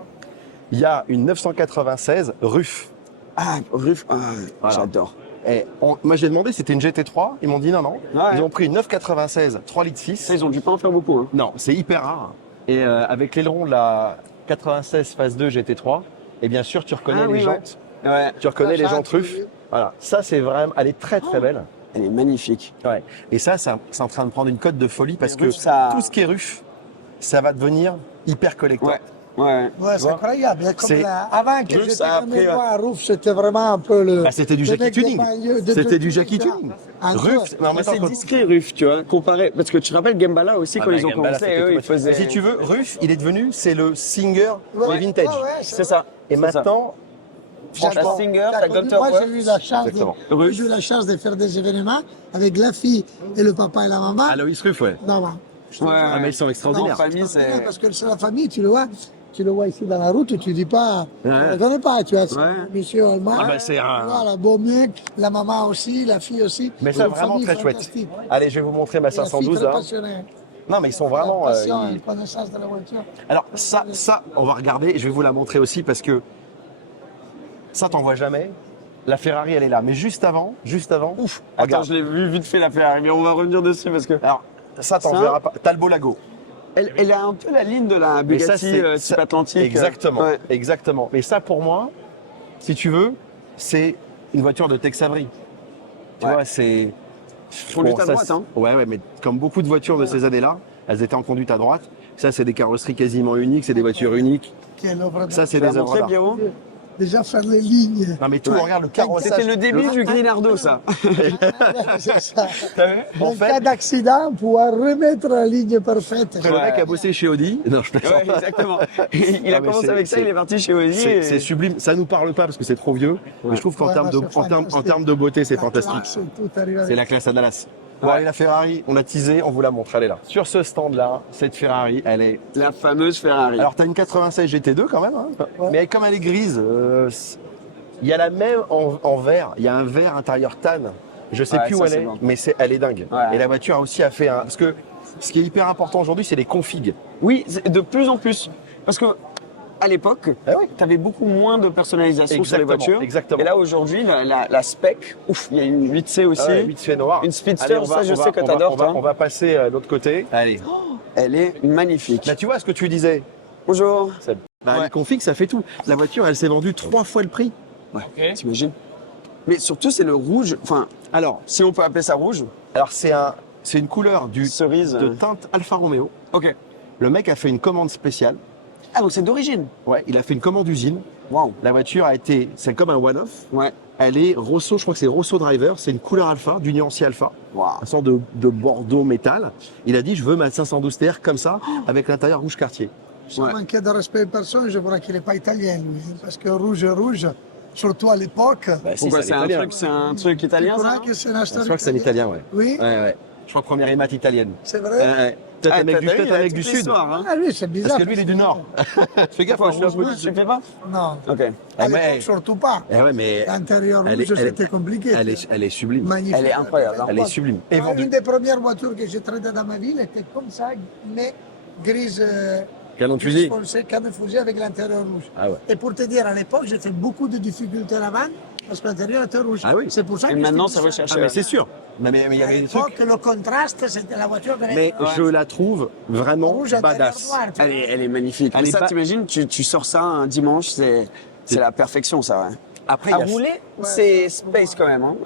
Il y a une 996 RUF. Ah, Ruf, ah, Voilà. j'adore. Et moi, j'ai demandé, c'était une GT3. Ils m'ont dit non, non. Ouais. Ils ont pris une 996 3 litres 6. Ça, ils ont dû pas en faire beaucoup. Hein. Non, c'est hyper rare. Et avec l'aileron de la 96 phase 2 GT3, et bien sûr, tu reconnais Ah les oui, jantes. Ouais. Tu reconnais les Ça, jantes tu- RUF. Voilà. Ça, c'est vraiment. Elle est très, très belle. Elle est magnifique. Ouais. Et ça, c'est en train de prendre une cote de folie parce que RUF, ça- tout ce qui est RUF, ça va devenir hyper collector. Ouais. Ouais. Ouais, c'est vois, incroyable. Comme c'est- avant que Roof, j'étais ça a comme pris, moi, Roof, c'était vraiment un peu le. Bah, c'était du le Jackie mec des Tuning. banlieues, C'était du Jackie ça. Tuning. Un RUF, peu. non, mais Mais attends, c'est quand- discret, Ruf, tu vois, comparé. Parce que tu te rappelles Gembala aussi, quand bah, ils ont Gembala, commencé, c'était eux, tout ils much. faisaient. Et si tu veux, RUF, il est devenu, c'est le Singer Ouais, des vintage. ouais, ouais, C'est ça. Et c'est ça. maintenant, T'as franchement, Singer, T'as t'as connu- Gunter Moi, j'ai Works. eu la chance, Exactement. moi, j'ai eu la chance de faire des événements avec la fille et le papa et la maman. Aloïs Ruff, ouais. Non, non. Ouais. Ah, mais ils sont extraordinaires. Non, famille, c'est. Parce que c'est la famille, tu le vois ici dans la route, tu dis pas, Ouais. on ne connaît pas, tu vois, c'est Ouais. monsieur Olmar. Ah, bah, c'est un- Voilà, beau mec, la maman aussi, la fille aussi. Mais C'est ça, une vraiment famille très chouette. fantastique. Allez, je vais vous montrer ma Et la fille 512 très là. passionnée. Non, mais ils sont vraiment. Passion, ils- une connaissance de la voiture. Alors ça, on va regarder et je vais vous la montrer aussi parce que ça, t'en vois jamais. La Ferrari, elle est là. Mais juste avant, ouf, Attends, regarde. je l'ai vu vite fait la Ferrari, mais on va revenir dessus parce que. Alors, ça, t'en Ça verras pas. T'as le beau lago. Elle a un peu la ligne de la Mais ça, Bugatti type Atlantique. Exactement, Ouais. exactement. Mais ça, pour moi, si tu veux, c'est une voiture de Tex Avery. Tu Ouais. vois, c'est. Conduite à ça, droite, hein. Ouais, mais comme beaucoup de voitures de ces années-là, elles étaient en conduite à droite. Ça, c'est des carrosseries quasiment uniques, c'est des voitures uniques. Quelle œuvre Ça, c'est Tu l'as des œuvres montré, d'art. Pierrot Déjà faire les lignes. Non, mais tout, Ouais. regarde le carrossage. C'était le début du Grinardo, ça. C'est ça. En En fait, cas d'accident, pouvoir remettre la ligne parfaite. le mec a bossé chez Audi. Non, je plaisante. Ouais, exactement. Il a Non, mais commencé c'est- avec ça, c'est- il est parti chez Audi. C'est et- c'est sublime. Ça nous parle pas parce que c'est trop vieux. Mais je trouve qu'en Ouais, termes bah, de, c'est en fantastique. termes de beauté, c'est La fantastique. classe, tout arrive avec. C'est la classe à Dallas. Bon, Ouais. allez, la Ferrari, on l'a teasé, on vous la montre, elle est là. Sur ce stand-là, cette Ferrari, elle est. La fameuse Ferrari. Alors, t'as une 96 GT2 quand même, hein, Ouais. mais comme elle est grise, il y a la même en vert. Il y a un vert intérieur tan. Je sais Ouais, plus ça, où elle c'est est, bon. mais elle est dingue. Ouais. Et la voiture aussi a fait un. Parce que ce qui est hyper important aujourd'hui, c'est les configs. Oui, c'est de plus en plus. Parce que à l'époque, Ah oui. tu avais beaucoup moins de personnalisation sur les Exactement, voitures. exactement. Et là, aujourd'hui, la spec, ouf, il y a une 8C aussi. Ah ouais, 8C noir. Une Speedster, Allez, ça, je sais que t'adores, on va, toi. on va passer à l'autre côté. Allez. Elle est magnifique. Là, tu vois ce que tu disais. Bonjour. Bah, Ouais. Les configs, ça fait tout. La voiture, elle s'est vendue 3 fois le prix. Ouais, t'imagines. Mais surtout, c'est le rouge. Enfin, Alors, si on peut appeler ça rouge. c'est une couleur Cerise. de teinte Alfa Romeo. Ok. Le mec a fait une commande spéciale. Ah, donc c'est d'origine. Ouais, il a fait une commande usine. Waouh. La voiture c'est comme un one-off. Ouais. Elle est Rosso, je crois que c'est Rosso Driver. C'est une couleur Alfa, du nuancier Alfa. Waouh. Un sort de bordeaux métal. Il a dit, je veux ma 512 TR comme ça, avec l'intérieur rouge quartier. Sans Ouais. manquer de respect à personne, je vois qu'il n'est pas italien, lui. Parce que rouge, surtout à l'époque, Bah, si, Pourquoi c'est c'est un truc tu italien, ça, crois non que c'est un Je crois que c'est un italien, ouais. Oui, Ouais, ouais. Je crois première émat italienne. c'est vrai. Peut-être Ah, un mec t'as vu, il peut-être a un mec toute du sud. l'histoire, hein. Ah, lui, c'est bizarre. Parce que lui, il est du nord. Fais gaffe, Pourquoi, je suis un peu rouge, du tu sud. fais pas Non, Ok. à Ah, mais- l'époque, surtout pas. Eh ouais, mais L'intérieur elle rouge, est- c'était compliqué. elle est sublime. Magnifique. Elle est incroyable, hein. Elle est sublime. Et Moi, vendue. une des premières voitures que j'ai traitées dans ma vie, elle était comme ça, mais grise, Canon de grise fusil. foncé, canon de fusil avec l'intérieur rouge. Ah ouais. Et pour te dire, à l'époque, j'ai fait beaucoup de difficultés à la vente parce que l'intérieur était rouge. Ah oui. C'est pour ça Et que maintenant, je ça dis va chercher. Ah, mais c'est sûr. Mais il y À avait des l'époque, trucs. le contraste, c'était la voiture de Mais l'époque. je la trouve vraiment Rouge intérieur badass. noir, tu vois. Elle est magnifique. Elle Mais est ça, ba- t'imagines, tu sors ça un dimanche, c'est la perfection, ça, ouais. Après, À il y a rouler, c'est space quand même. Hein.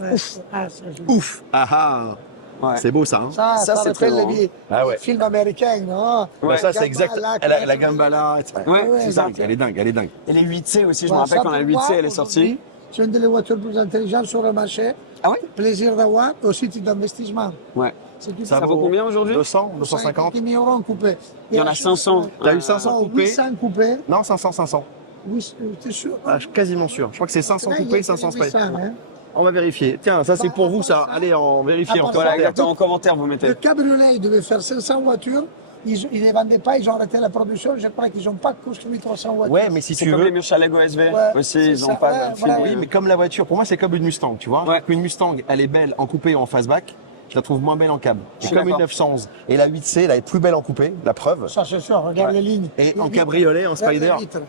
Ouais. Ah, ça, je- ouf. Ah ah. Ouais. C'est beau ça. Hein. Ça, Ça, c'est très rappelle beau, les Ah ouais. films américains, non Bah, ça, c'est exact. Gambala, La Gambala. Ouais, Ouais, c'est C'est ça. dingue. Elle est dingue. Elle est dingue. Et les 8C aussi, je me Bon, rappelle ça, quand la pour 8C moi, elle est sortie. aujourd'hui, c'est une des voitures plus intelligentes sur le marché. Ah oui Plaisir d'avoir, aussi titre d'investissement. Ouais. C'est tout Ça vaut combien aujourd'hui 200, 250. 50 000 euros en coupé. Il y en a 500. T'as eu 500 coupés 800 coupés. Non, 500, 500. Oui, t'es sûr? Ah, je suis quasiment sûr. Je crois que c'est 500 Là, il y a coupés, que 500 les spray. 800, hein. On va vérifier. Tiens, ça c'est pour vous ça. Allez, on vérifie en Ah, Voilà, commentaire. exactement. En commentaire, vous mettez. Le cabriolet, il devait faire 500 voitures. Ils ne les vendaient pas, ils ont arrêté la production. Je crois qu'ils n'ont pas construit 300 voitures. Ouais, mais si C'est tu comme veux. les Murcielago SV Ouais, aussi, c'est ils ça, n'ont pas ouais, de voilà. Oui, mais comme la voiture, pour moi, c'est comme une Mustang, tu vois. Ouais. Une Mustang, elle est belle en coupé ou en fastback. Je la trouve moins belle en cab. Je Et suis comme une d'accord. 911. Et la 8C, elle est plus belle en coupé, la preuve. Ça, c'est sûr, regarde Ouais. les lignes. Et Les en vitres. cabriolet, en Regarde les spider. vitres.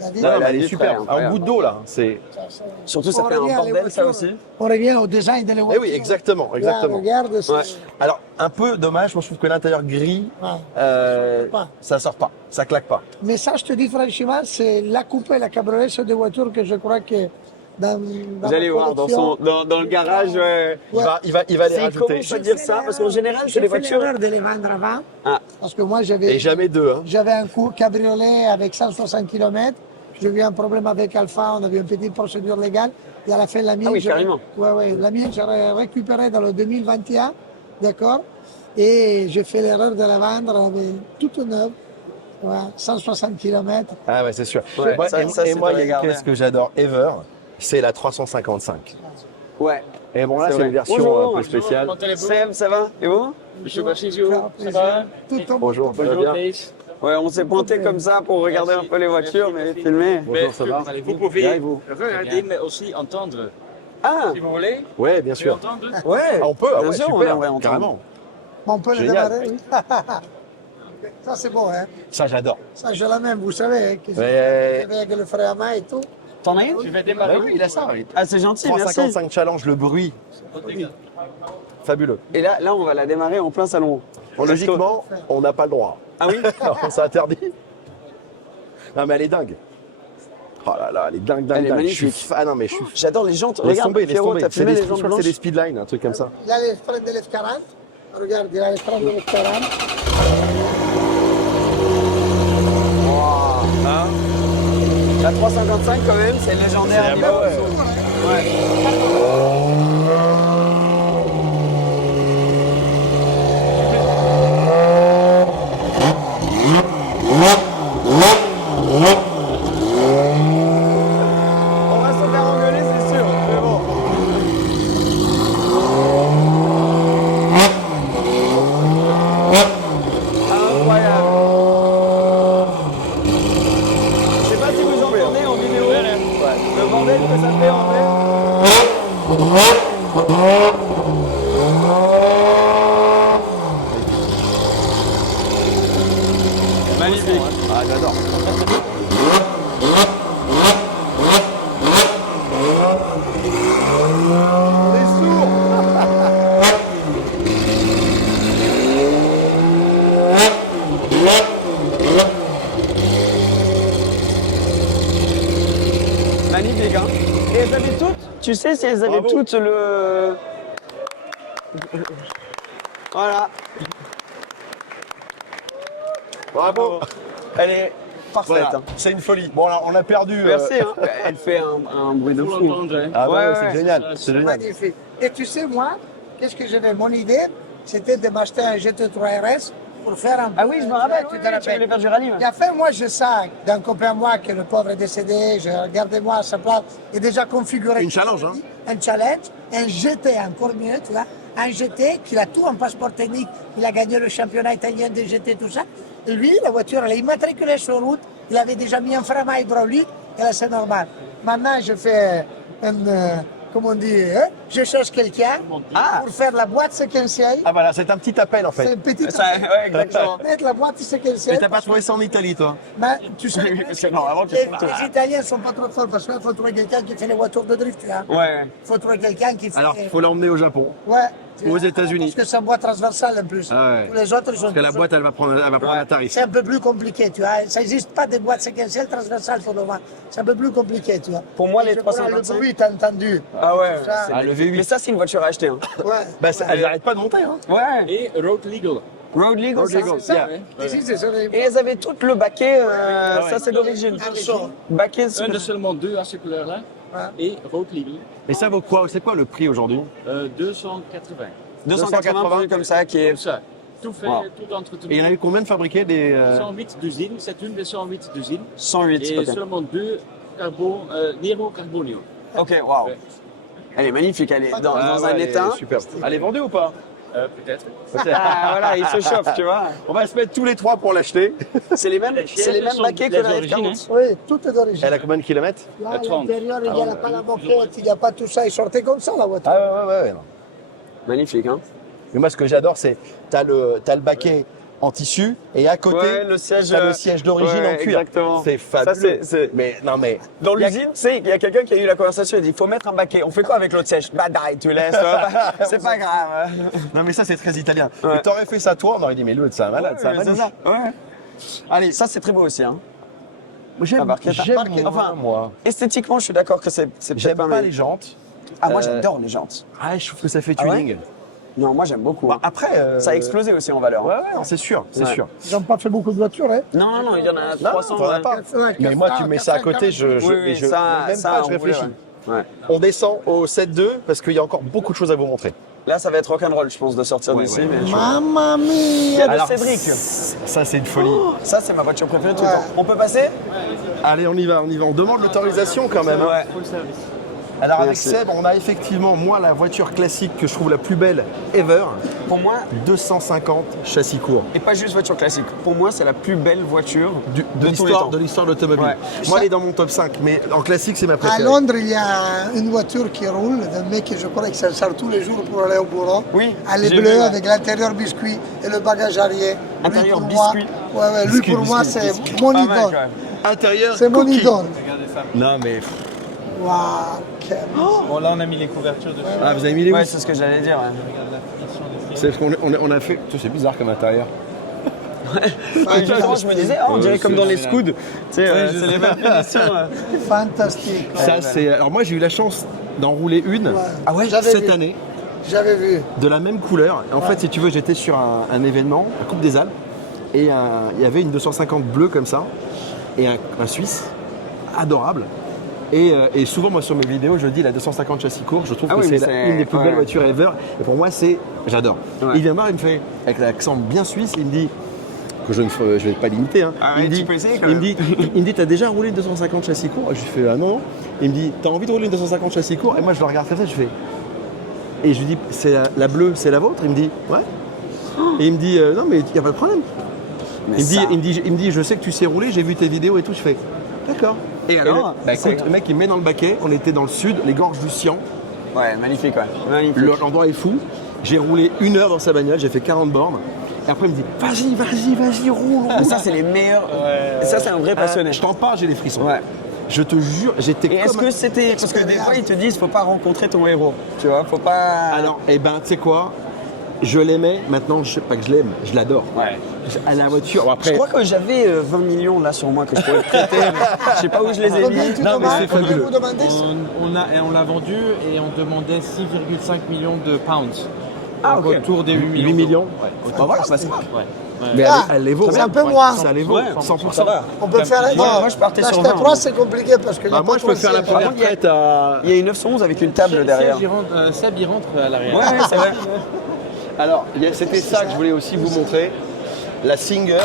La vitre, Non, Ouais, mais la elle est vitre, super. elle est Un incroyable. bout d'eau là. C'est. ça- Surtout, ça On fait un revient à les bordel, ça voitures. aussi. On revient au design des voitures. Eh oui, exactement, Là, exactement. regarde, c'est- Ouais. Alors, un peu dommage, moi je trouve que l'intérieur gris, Ouais. Pas. ça sort pas, ça claque pas. Mais ça, je te dis franchement, c'est la coupée et la cabriolet, c'est des voitures que je crois que dans Vous allez voir dans le garage. Ouais. Ouais. Il va les C'est rajouter. comment ça dire ça Parce qu'en général, c'est des J'ai fait voitures. l'erreur de les vendre avant. Ah. Parce que moi, Et j'avais jamais deux. Hein. j'avais un coup cabriolet avec 160 km. J'ai eu un problème avec Alpha, on avait une petite procédure légale. Et à la fin, la mienne, Ah oui, j'aurais- carrément. ouais, la mienne, j'aurais récupéré dans le 2021, d'accord. Et j'ai fait l'erreur de la vendre avec toute neuve, ouais, 160 km. Ah ouais, c'est sûr. Ouais, Moi, ça, et c'est moi, de il y a une regarder. pièce que j'adore ever, c'est la 355. Ouais. Et bon là, C'est c'est vrai. une version Bonjour. un peu spéciale. Sam, ça va Et vous Monsieur Bassizio, ça va? Tout tombe. Bonjour, ça va bien? Ouais, on s'est pointé comme ça pour regarder un peu les voitures, mais filmer. Bonjour, ça va? Vous pouvez Bien, et vous? regarder, mais aussi entendre. Ah Si vous voulez, Ouais, bien vous pouvez sûr. entendre. ouais. Ah, on peut, ah Bien ouais, sûr, on super, aimerait entendre. carrément. On peut le Génial. démarrer, oui. Ça, c'est bon, hein. Ça, j'adore. Ça, je la même, vous savez, hein, que Ouais. avec le frère à main et tout. T'en as une Je vais Bah démarrer. oui, il a ça. Ah, c'est gentil, merci. 355 challenge, le bruit. Fabuleux. Et là, on va la démarrer en plein salon. Bon, logiquement, on n'a pas le droit. Ah oui C'est interdit. Non, mais elle est dingue. Oh là là, elle est dingue, dingue, Elle est dingue. magnifique. Ah non, mais je suis. J'adore les jantes. Laisse Regarde, tomber, laisse Pierrot, tomber. t'as C'est filmé des, les je crois jantes que c'est des blanches speedlines, un truc comme ça. Il a les freins de l'F40. Regarde, il a les freins de l'F40. Hein La 355 quand même, c'est légendaire. C'est- niveau, bah ouais. Ouais. On va se faire engueuler, c'est sûr. Mais bon. Incroyable. Je sais pas si vous entendez en vidéo le bordel que ça fait en vrai. Magnifique, hein. Et elles avaient toutes, tu sais si elles avaient Bravo. toutes le... Voilà. Bravo. Elle est parfaite. Voilà, Hein. c'est une folie. Bon, alors on a perdu. Merci, hein. Elle fait un bruit de Faut fou. l'entendre, hein. Ah ouais, Ouais, c'est ouais. génial. C'est génial. Magnifique. Et tu sais, moi, qu'est-ce que j'avais? Mon idée, c'était de m'acheter un GT3 RS pour faire un... Ah oui, je me rappelle, Tu te tu rappelles? voulais faire du rallye. ouais. Et après, moi, je sens d'un copain à moi que le pauvre est décédé, je regardais moi à sa place, et déjà configuré. Une challenge, hein. Un challenge, un GT encore mieux, tu vois. Un GT qui a tout en passeport technique, il a gagné le championnat italien de GT, tout ça. Et lui, la voiture, elle est immatriculée sur route, il avait déjà mis un frein à hydraulique, et là, c'est normal. Maintenant, je fais comment on dit, hein? Je cherche quelqu'un pour faire la boîte séquentielle. Ah voilà, c'est un petit appel en C'est fait. un petit Ça, ouais, exactement. mettre la boîte Mais séquentielle. t'as pas trouvé ça en Italie, toi? Mais tu sais, Oui, parce que normalement, tu les, fais tout. les Italiens sont pas trop forts parce qu'il faut trouver quelqu'un qui fait les voitures de drift. Hein. Ouais. Il faut trouver quelqu'un qui fait. Alors, faut l'emmener au Japon. Ouais. ou aux États-Unis. Parce que c'est une boîte transversale en plus. Ah ouais. Tous les autres, ils sont. Parce que la toujours- boîte, elle va prendre un tarif. C'est un peu plus compliqué, tu vois. Ça n'existe pas des boîtes séquentielles transversales pour le moment. C'est un peu plus compliqué, tu vois. Pour moi, les Je prends 325. Le bruit, t'as entendu. Ah ouais. Ça- c'est Ah, le magnifique. V8. Mais ça, c'est une voiture à acheter. Hein. Ouais. Bah, elle n'arrête pas de monter. Hein. Ouais. Et road legal. Road Legal, Road ça, Legal, c'est ça. yeah. Ouais. Ici, c'est sur les- Et elles avaient toutes le baquet, ouais. ça c'est d'origine. Arceau. Baquet, Il y en a seulement deux à ce couleur-là. Ouais. Et road legal. Et ça vaut quoi? C'est quoi le prix aujourd'hui? 280. 280 produits comme ça qui est. Comme ça. Tout fait, Wow. tout entretenu. Et il y en a eu combien de fabriqués des 108 d'usine. C'est une des 108 d'usine. 108. Et Ok, seulement deux Nero Carbonio. ok, waouh. Ouais. Elle est magnifique, elle est dans, Ah dans ouais, un elle est état. Super. Elle est vendue ou pas? Peut-être. Ah voilà, il se chauffe, tu vois. On va se mettre tous les trois pour l'acheter. C'est les mêmes, c'est les mêmes sont baquets que les la origines, F40. Oui, tout est d'origine. Elle a combien de kilomètres? Là, à 30. l'intérieur, il n'y a pas la moquette, il n'y a pas tout ça. Il sortait comme ça, la voiture. Ah ouais. Non. Magnifique, hein. Mais moi, ce que j'adore, c'est t'as le baquet en tissu et à côté, Ouais, le siège, t'as le siège d'origine ouais, en cuir. exactement. C'est Ça, fabuleux. c'est- Mais non, mais Dans il y a- l'usine, tu sais, il y a quelqu'un qui a eu la conversation, il dit, il faut mettre un baquet. On fait quoi avec l'autre siège? Bah, die, tu laisses. C'est pas grave. Non, mais ça, c'est très italien. Ouais. Mais t'aurais fait ça toi, on aurait dit, mais l'autre, c'est un malade, c'est un Ouais, manouche. ça. Ouais. Allez, ça c'est très beau aussi, hein. J'aime, Ah, Barchetta. j'aime Barchetta. moins, Enfin, moi. Esthétiquement, je suis d'accord que c'est peut-être J'aime pas pas mal. les jantes. Ah, moi Euh, j'adore les jantes. Ah, je trouve que ça fait Ah ouais tuning. Non, moi j'aime beaucoup. Bah, après, Ça a explosé aussi en valeur. Ouais, non, c'est sûr, c'est Ouais. sûr. Ils n'ont pas fait beaucoup de voitures, hein. Non, il y en a 300. t'en as ouais. pas. Mais moi, tu mets ça à côté, je Oui, oui, ça, même ça, pas, on je réfléchis. voulait, ouais. On descend au 7-2 parce qu'il y a encore beaucoup de choses à vous montrer. Là, ça va être rock'n'roll, je pense, de sortir d'ici. Mais Mamma Il y mia! a de Alors, Cédric. Ça, c'est une folie. Ça, c'est ma voiture préférée tout le Ouais. temps. On peut passer? Allez, on y va. On demande l'autorisation quand même. hein. Ouais. Alors, avec Merci. Seb, on a effectivement, moi, la voiture classique que je trouve la plus belle ever. Pour moi, 250 châssis courts. et pas juste voiture classique, pour moi, c'est la plus belle voiture De tous les temps. l'histoire de l'automobile. Ouais. Moi, elle est dans mon top 5, mais en classique, c'est ma À préférée. Londres, il y a une voiture qui roule, d'un mec que je crois qu'il s'en sert tous les jours pour aller au bureau. Oui, Elle est j'ai bleue vu, ouais. avec l'intérieur biscuit et le bagage arrière. Lui, Intérieur pour moi- biscuit. Ouais, lui Biscuit, pour moi, biscuit, c'est mon Pas mal, idole. quand même. Intérieur, C'est mon cookie. idole. Non, mais. Waouh, quel- Bon, là, on a mis les couvertures dessus. Ah, vous avez mis les Ouais, housses. c'est ce que j'allais dire. ouais. C'est parce qu'on a fait. C'est bizarre comme intérieur. Justement, je me disais, on dirait comme dans les scouds. Tu sais, c'est les mêmes finitions. fantastique. Ça, c'est. Alors, moi, j'ai eu la chance d'en rouler une Ah ouais, J'avais cette vu. année, J'avais vu. de la même couleur. En fait, si tu veux, j'étais sur un événement, à Coupe des Alpes, et il y avait une 250 bleue comme ça, et un Suisse, adorable. Et souvent, moi, sur mes vidéos, je dis la 250 châssis court, je trouve Ah que oui, mais c'est c'est- une des plus ouais. belles voitures ever. Et pour moi, j'adore. Ouais. Il vient me voir, il me fait, avec l'accent bien suisse, il me dit, que je ne vais pas l'imiter, hein. Ah il ouais, me dit, tu peux essayer quand il me même. dit, il me dit, t'as déjà roulé une 250 châssis court? Je lui fais, ah non. Il me dit, t'as envie de rouler une 250 châssis court? Et moi, je le regarde comme ça, je fais, et je lui dis, c'est la bleue, c'est la vôtre? Il me dit, ouais. Et il me dit, non, mais il n'y a pas de problème. Mais Il me, dit, ça- il me dit, je sais que tu sais rouler, j'ai vu tes vidéos et tout. Je fais, d'accord. Et alors Bah c'est- écoute, le mec, il me met dans le baquet. On était dans le sud, les gorges du Sian. Ouais, magnifique, ouais. Magnifique. L'endroit est fou. J'ai roulé 1 heure dans sa bagnole, j'ai fait 40 bornes. Et après, il me dit, vas-y, roule. Mais ça, c'est les meilleurs. Et ça, c'est un vrai passionné. Je t'en parle, j'ai des frissons. Ouais. Je te jure, j'étais Et est-ce comme. que c'était. Parce que des fois, ils te disent, faut pas rencontrer ton héros. Tu vois, faut pas. Alors, eh ben, tu sais quoi? Je l'aimais, maintenant, pas que je l'aime, je l'adore. Ouais. À la voiture, Je après. crois que j'avais 20 millions là sur moi que je pourrais te prêter, mais je sais pas où je les ai mis. Combien tu Non, mais demandes, c'est combien fabuleux. vous demandez ça On l'a vendu et on demandait 6,5 millions de pounds. Ah, Donc, ok. autour des 8 millions. 8 millions. Ouais. Bah voilà, bah, c'est pas. Ouais. Mais Ah, elle les vaut. c'est un peu Ouais, moins. Ça les vaut, Ouais, 100%. ça va. On peut faire Moi, je partais sur l'acheter 20, 3, hein. c'est compliqué parce que Bah, moi, je peux faire la première il y a- traite à. Il y a une 911 avec une table derrière. Seb, il rentre à l'arrière. Ouais, c'est vrai. Alors, c'était ça que je voulais aussi vous montrer. La Singer.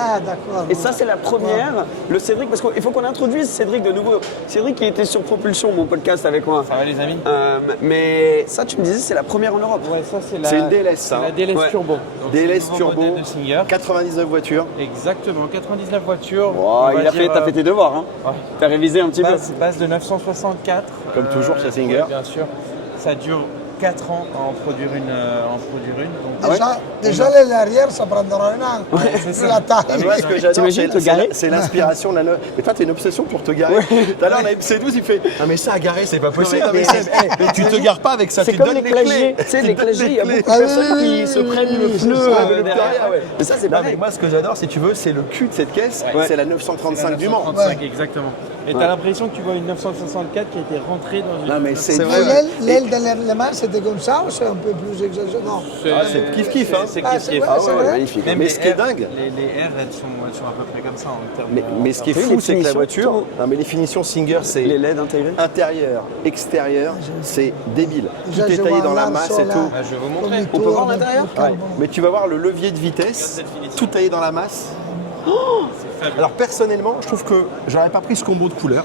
Ah, d'accord. Et ça, c'est la première. Le Cédric, parce qu'il faut qu'on introduise Cédric de nouveau. Cédric qui était sur Propulsion, mon podcast avec moi. Ça va les amis? Mais ça, tu me disais, c'est la première en Europe. Ouais, ça c'est la. C'est une DLS, c'est ça. la DLS Ouais. Turbo. Donc, DLS c'est le nouveau Turbo. modèle de Singer. 99 voitures. Exactement, 99 voitures. Wow, On va t'as dire, fait tes devoirs, hein. ouais. T'as révisé un petit peu. Base de 964. Comme toujours chez Singer. ouais, bien sûr. Ça dure 4 ans à en produire une. Donc, Déjà, l'arrière, ça prendra un an. c'est Vu ça. la taille. Ah, moi, ce que j'adore, T'imagines te garer c'est l'inspiration de la neuve. Mais toi, t'as une obsession pour te garer. Tout à l'heure, on a MC12, il fait ah, mais ça à garer, c'est pas possible. Non, mais- mais tu te gares pas avec ça, C'est tu comme donnes les les clagiers. clés. Tu sais, les clagiers, il y a beaucoup de Ah oui, personnes oui, qui oui, se oui, prennent oui, le oui, pneu c'est ça. derrière. Derrière, ouais. Mais ça, c'est Non, mais pareil. moi, ce que j'adore, si tu veux, c'est le cul de cette caisse. Ouais. C'est la 935 du Mans. 935, exactement. Et t'as l'impression que tu vois une 964 qui a été rentrée dans une. Non, mais c'est Et vrai. l'aile de l'élément, c'était comme ça ou c'est un peu plus exagéré? Non. Ah, c'est kiff-kiff, hein. C'est Ah, kiff c'est kiff. vrai, Ah c'est ouais, vrai. magnifique. Même Mais les ce qui est R, dingue, les R, elles sont à peu près comme ça en termes mais ce qui est T'as vu fou, les c'est que la finitions, voiture, tout. non, mais les finitions Singer, c'est Les LED intégrés. intérieur, extérieur, c'est débile. Tout Déjà, est je taillé vois dans la l'arme masse sur et la- tout. je vais vous comme montrer. les On peut tours voir avec l'intérieur le carbone. Mais tu vas voir le levier de vitesse, cette finition. tout taillé dans la masse. C'est fabuleux. Alors personnellement, je trouve que j'aurais pas pris ce combo de couleurs.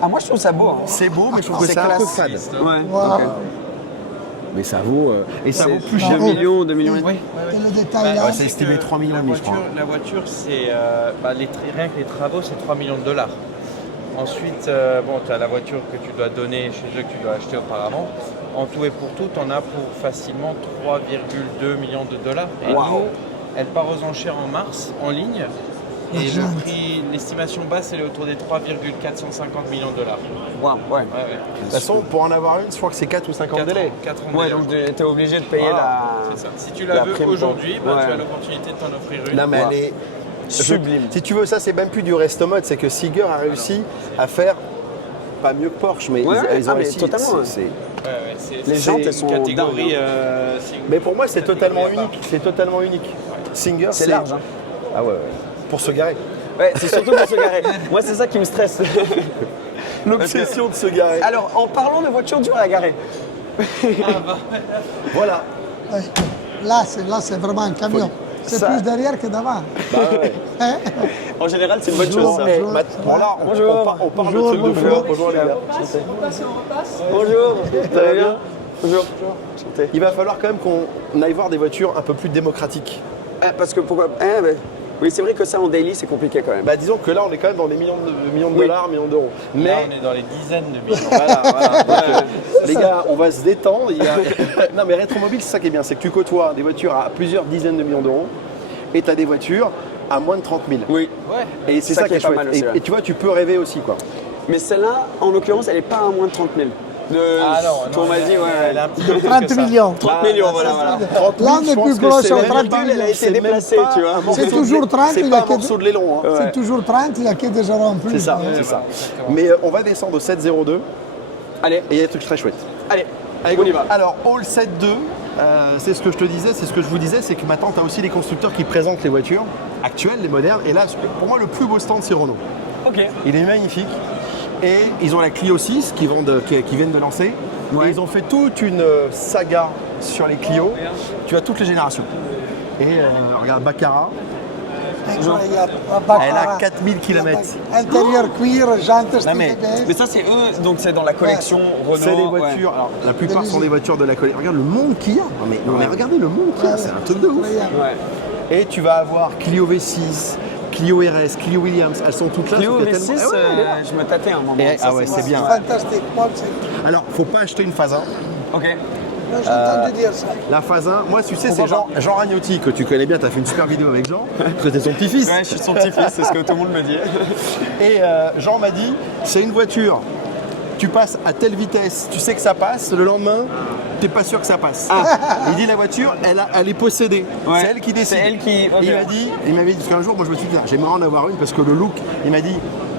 Ah, moi, je trouve ça beau. hein. C'est beau, mais je trouve que c'est c'est un peu classe. fade. Ouais. Wow. ok. Mais ça vaut et ça vaut plus Deux cher. millions, 2 millions et demi. Oui, Et le détail là. Ouais, c'est estimé 3 millions et demi, je crois. La voiture, c'est rien que les travaux, c'est 3 millions de dollars. Ensuite, tu as la voiture que tu dois donner chez eux, que tu dois acheter auparavant. En tout et pour tout, tu en as pour facilement 3,2 millions de dollars. Et Wow. nous, elle part aux enchères en mars, en ligne. Et le prix, l'estimation basse, elle est autour des 3,450 millions de dollars. Wow, ouais. Ouais. De toute façon, pour en avoir une, je crois que c'est 4 ou 5 ans de délai. 4 ans de Ouais, délai. donc t'es obligé de payer Voilà. C'est ça. Si tu la la veux prime, aujourd'hui, quoi. tu Ouais. as l'opportunité de t'en offrir une. Non, mais elle est sublime. Si tu veux, ça, c'est même plus du resto mode, c'est que Seeger a réussi à faire pas mieux que Porsche, mais Ouais, ils ont ah, mais réussi. totalement, ouais. C'est Les jantes, elles une sont catégorie. dingues, Mais pour moi, c'est catégorie totalement à part. unique. C'est totalement unique. Singer, C'est large, hein. Ah ouais, ouais. Pour se garer. Ouais, c'est surtout pour se garer. Moi, c'est ça qui me stresse. L'obsession de se garer. Alors, en parlant de voitures dures à garer, Voilà. Ouais. Là, c'est vraiment un camion. C'est Ça- plus derrière que devant. Bah ouais. Hein? en général, c'est une bonne chose, ça. Eh, bon, là, Bonjour. on parle de Bonjour, trucs de bonjour. fleurs. Bonjour les gars. Bonjour. Ça va bien Bonjour. Enchanté. Il va falloir quand même qu'on aille voir des voitures un peu plus démocratiques. Ah, parce que pourquoi oui, c'est vrai que ça, en daily, c'est compliqué quand même. Bah disons que là, on est quand même dans des millions de Oui. dollars, millions d'euros. Là, Mais on est dans les dizaines de millions. voilà. Donc, les gars, on va se détendre. Non, mais Rétromobile, c'est ça qui est bien, c'est que tu côtoies des voitures à plusieurs dizaines de millions d'euros et tu as des voitures à moins de 30 000. Oui. Ouais. Et c'est ça qui est pas chouette. mal aussi, ouais. Et tu vois, tu peux rêver aussi, quoi. Mais celle-là, en l'occurrence, elle n'est pas à moins de 30 000. Ah non, on m'a dit, elle est ouais. un petit peu plus 30 que ça. millions. 30 millions, voilà. 30 000, Là, on je est pense plus que proche c'est aux même 30 pas- millions. Elle a été c'est même déplacée, pas tu vois. un morceau C'est de toujours lait- 30, C'est il y pas a un que morceau de l'aileron. Hein. C'est toujours 30, il n'y a que des euros en plus. C'est ça, hein. c'est ça. exactement. Mais on va descendre au 702 Allez, et il y a des trucs très chouettes. allez, Allez, on y va. Alors, All 7.2, c'est ce que je te disais, c'est ce que je vous disais, c'est que maintenant, tu as aussi les constructeurs qui présentent les voitures actuelles, les modernes. Et là, pour moi, le plus beau stand, c'est Renault. Ok. Il est magnifique. Et ils ont la Clio 6 qui viennent de lancer. Ouais. Et ils ont fait toute une saga sur les Clio. Tu as toutes les générations. Et regarde, Baccarat, Incroyable. elle a 4000 km. Intérieur cuir, jantes, mais- Mais ça, c'est eux, donc c'est dans la collection Renault. C'est les ouais. voitures. Alors, la plupart sont des voitures de la collection. Regarde le monde qu'il y a. Non, mais regardez le monde qu'il y a, c'est un truc de ouf. Ouais. Et tu vas avoir Clio V6, Clio RS, Clio Williams, elles sont toutes là. Clio sauf qu'il y a V6, tellement- Ah ouais, elle est là. je me tâtais un moment. Et- Ça, ah ouais, c'est bien. Fantastique. Moi, c'est- Alors, faut pas acheter une phase 1. Ok. Moi, j'ai entendu dire ça. La phase 1, moi, tu sais, c'est Jean Ragnotti, que tu connais bien, tu as fait une super vidéo avec Jean, parce que t'es son petit-fils. Ouais, je suis son petit-fils, c'est ce que tout le monde me dit. Et Jean m'a dit, c'est une voiture tu passes à telle vitesse, tu sais que ça passe, le lendemain, t'es pas sûr que ça passe. Il dit la voiture, elle est possédée. Ouais. C'est elle qui décide. C'est elle qui- ok. Il m'avait dit, parce qu'un jour, moi je me suis dit, j'aimerais en avoir une parce que le look, il m'a dit,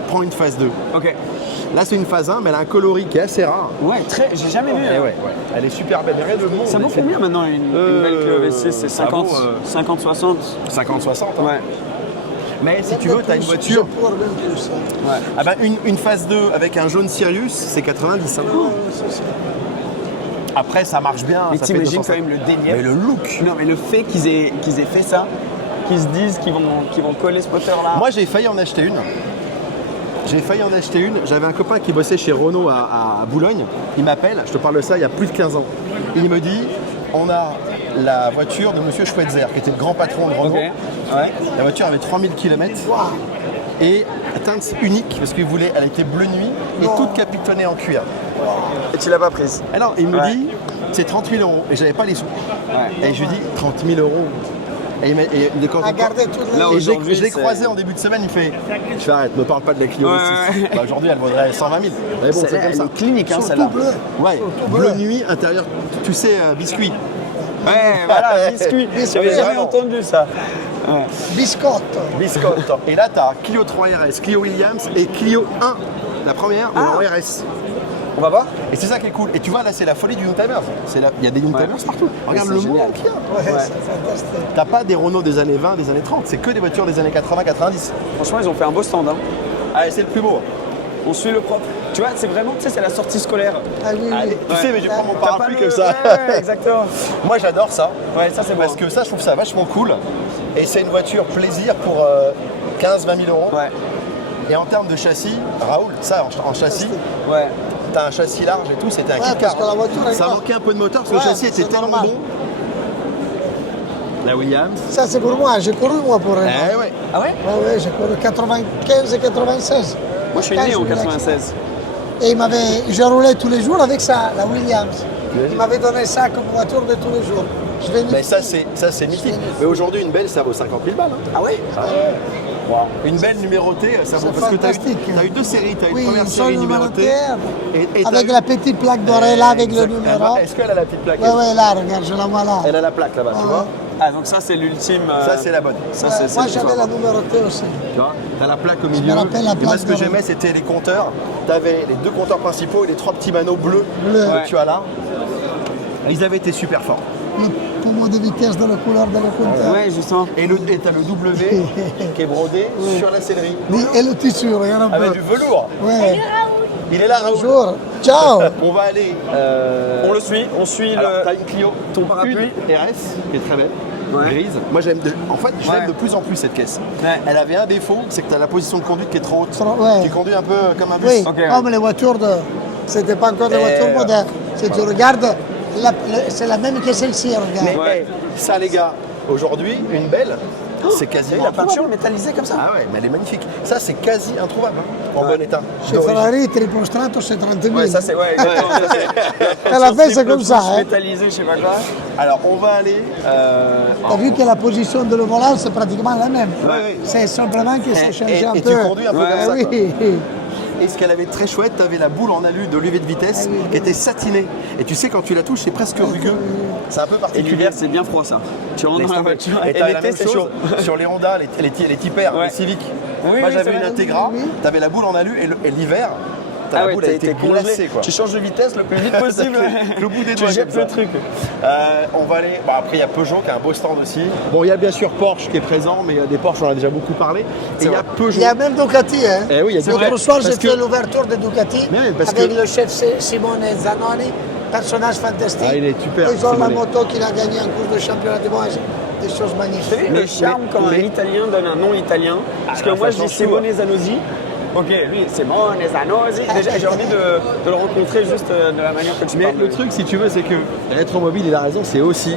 prends une phase 2. Ok. Là, c'est une phase 1, mais elle a un coloris qui est assez rare. Ouais, j'ai jamais vu. Et ouais, elle est super belle. Regarde le monde. Ça vaut combien maintenant une belle Clio V6? C'est ça vaut, 50, 60 50-60. Hein. Ouais. Mais si tu veux, tu as une voiture. Je pourrais même plus. Ouais. Ah bah, une phase 2 avec un jaune Sirius, c'est 90. Hein. Après, ça marche bien. Mais ça fait t'imagines 250. quand même le délire. Mais le look. Non, mais le fait qu'ils aient fait ça, qu'ils se disent qu'ils vont coller ce moteur-là. Moi, j'ai failli en acheter une. J'avais un copain qui bossait chez Renault à Boulogne. Il m'appelle, je te parle de ça il y a plus de 15 ans. Il me dit, on a la voiture de Monsieur Schweitzer, qui était le grand patron de Renault. Ok. Ouais. La voiture avait 3000 km et teinte unique, parce qu'il voulait, elle était bleu nuit et toute capitonnée en cuir. Et tu l'as pas prise. Alors, il me Ouais. dit, c'est 30 000 euros. Et j'avais pas les sous. Ouais. Et je lui dis, 30 000 euros. Et il est quand À garder toute la Là, Et aujourd'hui, je l'ai c'est- croisé en début de semaine, il fait je fais arrête, me parle pas de la Clio Ouais, V6. ouais. Bah, aujourd'hui elle vaudrait 120 000. Mais bon, c'est comme elle ça. est clinique, hein, Surtout celle-là. bleu. Ouais, bleu nuit, intérieur, tu sais, biscuit. Ouais, voilà, biscuit. J'avais jamais Vraiment. entendu ça. Biscotte. Biscotte. Et là, tu as Clio 3 RS, Clio Williams et Clio 1, la première, mais en RS. On va voir. Et c'est ça qui est cool. Et tu vois, là, c'est la folie du Youngtimers. Il y a des Youngtimers partout. Regarde c'est le génial. monde qu'il y a. Ouais, c'est fantastique. T'as pas des Renault des années 20, des années 30, c'est que des voitures des années 80-90. Franchement, ils ont fait un beau stand. Hein. Allez, c'est le plus beau. On suit le propre. Tu vois, c'est vraiment, tu sais, c'est la sortie scolaire. Ah oui, Allez, oui. tu sais, mais je prends mon T'as parapluie pas le- comme ça. Ouais, exactement. Moi, j'adore ça. Ouais, ça c'est bon. Parce que ça, je trouve ça vachement cool. Et c'est une voiture plaisir pour 15-20 000 euros. Ouais, Et en termes de châssis, Raoul, ça en châssis, ouais. t'as un châssis large et tout, c'était un Ouais, kit parce car. que la voiture est Ça grande. manquait un peu de moteur parce que Ouais, le châssis était c'est tellement normal. bon. La Williams. Ça, c'est pour moi. J'ai couru, moi, pour Renault. Eh ouais. Ah ouais? Ouais, ouais, j'ai couru 95 et 96. Moi, je suis né en 15, 96. Et j'ai roulé tous les jours avec ça, la Williams. Il m'avait donné ça comme voiture de tous les jours. Je vais Mais ça, c'est mythique. Mais aujourd'hui, une belle, ça vaut 50 000 balles. Hein. Ah ouais? Une belle numérotée, ça vaut. C'est Parce que t'as fantastique. eu deux séries. T'as eu Oui, une première une série seule numérotée. numérotée, Et t'as avec eu- la petite plaque dorée là, avec le Exact. numéro. Est-ce qu'elle a la petite plaque Ouais, ouais, là, regarde, je la vois là. Elle a la plaque là-bas, tu vois. Ah, donc ça, c'est l'ultime. Ça, c'est la bonne. Ça, Ouais, c'est moi, le j'avais soir. la numérotée aussi. Tu vois, t'as la plaque au milieu. rappelle la Et moi, plaque ce que dorée. j'aimais, c'était les compteurs. T'avais les deux compteurs principaux et les trois petits manos bleus Bleu. que tu as là. Ils avaient été super forts. Le pommeau de vitesse dans la couleur de la compteur. Ouais, justement. Et t'as le W qui est brodé sur la sellerie. Et le tissu, regarde un Avec peu. du velours. Ouais. Il est là, Raoul. Bonjour. Ciao. On va aller. On le suit, on suit Alors, le. t'as une Clio, ton parapluie. une RS qui est très belle, Ouais. grise. Moi, en fait, je Ouais. l'aime de plus en plus cette caisse. Ouais. Elle avait un défaut, c'est que t'as la position de conduite qui est trop haute. Ouais. Tu conduis un peu comme un bus. Oui, Ok, ouais. comme les voitures de. C'était pas encore des Et, voitures modernes. Si tu regardes, c'est la même que celle-ci, regarde. Mais Ouais. hey, ça, les gars, aujourd'hui, une belle, c'est T'as vu quasiment la peinture introuvable. métallisée comme ça? Ah ouais, mais elle est magnifique. Ça, c'est quasi introuvable, hein, en bon état. Chez D'origine. Ferrari, triple strato, c'est 30 000. Ouais, ça c'est ouais, exactement. Elle a fait, c'est comme ça. Hein. Métallisé, je sais pas quoi. Alors, on va aller. T'as vu que la position de le volant, c'est pratiquement la même. Ouais. C'est simplement que c'est changé un et peu. tu conduis un peu Ouais, comme ça. Oui. quoi. Et ce qu'elle avait de très chouette, tu avais la boule en alu de lever de vitesse Ah oui. qui était satinée. Et tu sais, quand tu la touches, c'est presque rugueux. C'est un peu Et particulier. l'hiver, c'est bien froid ça. Tu rentres Laisse dans la tomber. voiture. Et Et t'as la l'été, même c'est chose chaud. sur les Honda, les Tipper, Ouais. les Civic. Oui, Moi, oui, j'avais c'est une vrai. Integra, Oui. t'avais la boule en alu et l'hiver, t'as Ah la ouais, boule, elle était congelé. glacée, quoi. Tu changes de vitesse le plus vite possible. Le bout des Tu doigts, jettes comme le ça. truc. On va aller. Bah, après, il y a Peugeot qui a un beau stand aussi. Bon, il y a bien sûr Porsche qui est présent, mais il y a des Porsche, on en a déjà beaucoup parlé. Et il y a vrai. Peugeot. Il y a même Ducati. Hein. Eh oui, il y a L'autre Ducati. soir, j'ai Parce fait que- l'ouverture de Ducati Mais oui, parce avec que- le chef Simone Zanoni, personnage fantastique. Ah, il est super, Ils ont la Simone. moto qu'il a gagné en cours de championnat du monde. Des choses magnifiques. T'as vu le charme quand un Italien donne un nom italien? Parce que là, moi, ça je dis change tout, Simone Zanozzi. Ok, lui, Simone Zanozzi. Déjà, j'ai envie de le rencontrer juste de la manière que tu Mais parles. le truc, si tu veux, c'est que Rétromobile, il a raison, c'est aussi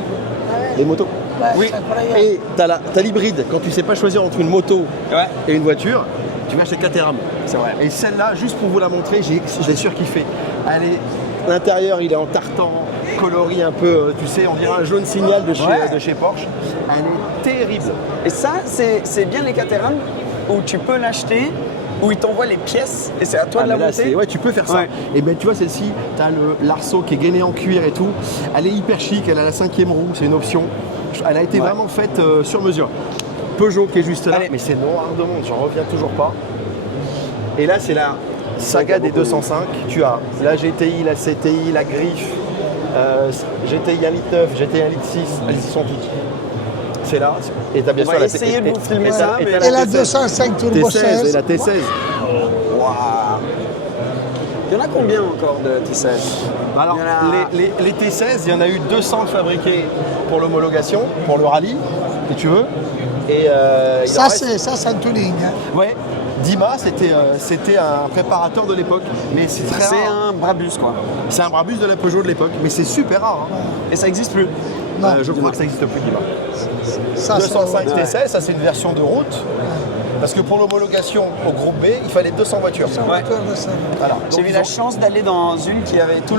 les motos. Ouais, Oui, c'est incroyable. et t'as l'hybride. Quand tu sais pas choisir entre une moto Ouais. et une voiture, tu vas chez Caterham. C'est vrai. Et celle-là, juste pour vous la montrer, j'ai surkiffé. L'intérieur, il est en tartan, coloris un peu, tu sais, on dirait un jaune signal Ouais. de chez Porsche. Elle est terrible. Et ça, c'est bien les Caterham où tu peux l'acheter où il t'envoie les pièces et c'est à toi de la mais là, monter. ouais, tu peux faire ça. Ouais. Et ben tu vois celle-ci, t'as l'arceau qui est gainé en cuir et tout. Elle est hyper chic, elle a la 5e roue, c'est une option. Elle a été vraiment faite sur mesure. Peugeot qui est juste là, Allez. mais c'est noir de monde, j'en reviens toujours pas. Et là c'est la saga des 205. Tu as la GTI, la CTI, la Griffe, GTI 1.9 litre, GTI 1.6 litre, elles y sont toutes. C'est là. Et t'as bien On sûr va la essayer de vous filmer t'as- ça, et mais- t'as Et la T16. 205 Turbo T16 et 16. la T16. Il y en a combien encore de T16? Alors, Il y en a- les T16, il y en a eu 200 fabriqués pour l'homologation, pour le rallye, si tu veux. Et il en Ça, reste- c'est un tuning. Hein. Ouais, Dima, c'était un préparateur de l'époque, mais c'est très C'est rare. un Brabus quoi. C'est un Brabus de la Peugeot de l'époque, mais c'est super rare. Hein. Et ça existe plus. Non. Je crois que ça n'existe plus, Dima. Ça, 205 ouais. T16, ça c'est une version de route. Parce que pour l'homologation au groupe B, il fallait 200 voitures. c'est un moteur de ça. Voilà. J'ai Donc, eu ils la ont- chance d'aller dans une qui avait tout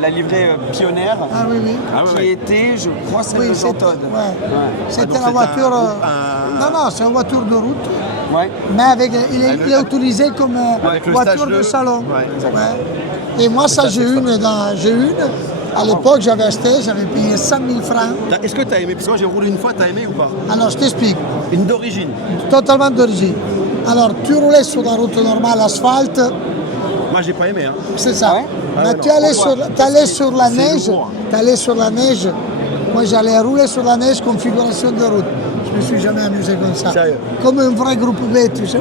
la livrée pionnière, Ah oui, oui. Ah ouais, qui ouais. était, je crois, celle Oui, de c'était Jean Todt. ouais. C'était donc la c'est voiture. un- Non, non, c'est une voiture de route. Ouais. Mais avec, il est utilisé comme Avec le voiture stage de de- salon. Ouais, exactement. Ouais. Et moi, ça, j'ai une. À l'époque, j'avais acheté, j'avais payé 100 000 francs. Est-ce que tu as aimé? Parce que moi j'ai roulé une fois, tu as aimé ou pas? Alors, je t'explique. Une d'origine. Totalement d'origine. Alors, tu roulais sur la route normale, asphalte, Moi j'ai pas aimé. Hein. c'est ça. Ouais. Mais Ah ouais, tu non. allais sur la C'est neige. lourd. Tu allais sur la neige. Moi, j'allais rouler sur la neige, configuration de route. Je me suis jamais amusé comme ça. Sérieux? Comme un vrai groupe B, tu sais.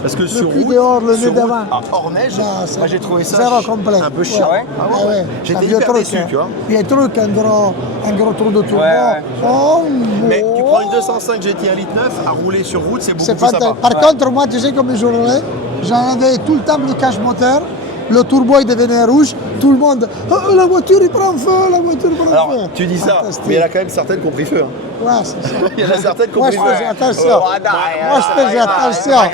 Parce que Le sur cul route, dehors, le nez sur route, devant. hors neige, Non, c'est moi j'ai trouvé ça zéro complet. un peu chiant. Ouais. Ah Ah ouais. J'étais hyper déçu, tu vois. Il y a un truc, un gros trou de turbo. Ouais. Oh, Mais tu oh. prends une 205 GT 1.9 litre à rouler sur route, c'est beaucoup C'est plus fantastique. sympa. Par contre, moi, tu sais comment je roulais? J'en avais tout le temps le cache moteur. Le turbo, il devenait rouge. Tout le monde, oh, la voiture, il prend feu, la voiture, il prend Alors, feu. tu dis ça, Fantastique. mais il y en a quand même certaines qui ont pris feu. Hein. Ouais, c'est ça. Il y en a certaines qui ont Moi, pris je feu. faisais attention. Oh, Moi, je faisais attention.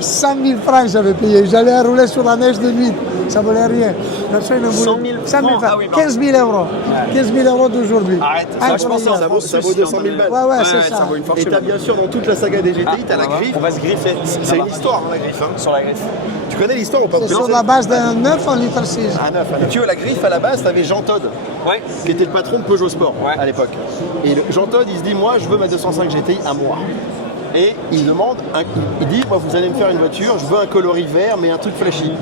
100 000 francs, j'avais payé. J'allais rouler sur la neige de nuit. Ça ne valait rien. Personne ne voulait. 100 000 francs. Ah oui, pardon. 15 000 euros. 15 000 euros d'aujourd'hui. Arrête, ça, je pense que Ça vaut 200 000 balles. Ouais, ouais, c'est ça. vaut une Et fortune. t'as bien sûr dans toute la saga des GTI, t'as la griffe. On va se griffer. C'est une histoire, hein, la griffe. Hein. Sur la griffe. Tu connais l'histoire ou pas? C'est sur la base d'un 9 en litre 6. Ah, neuf, hein. Et tu vois, la griffe à la base, t'avais Jean Todt, Ouais. qui était le patron de Peugeot Sport Ouais. à l'époque. Et Jean Todt, il se dit, moi, je veux ma 205 GTI à moi. Et il demande, il dit, moi, vous allez me faire une voiture, je veux un coloris vert, mais un truc flashy.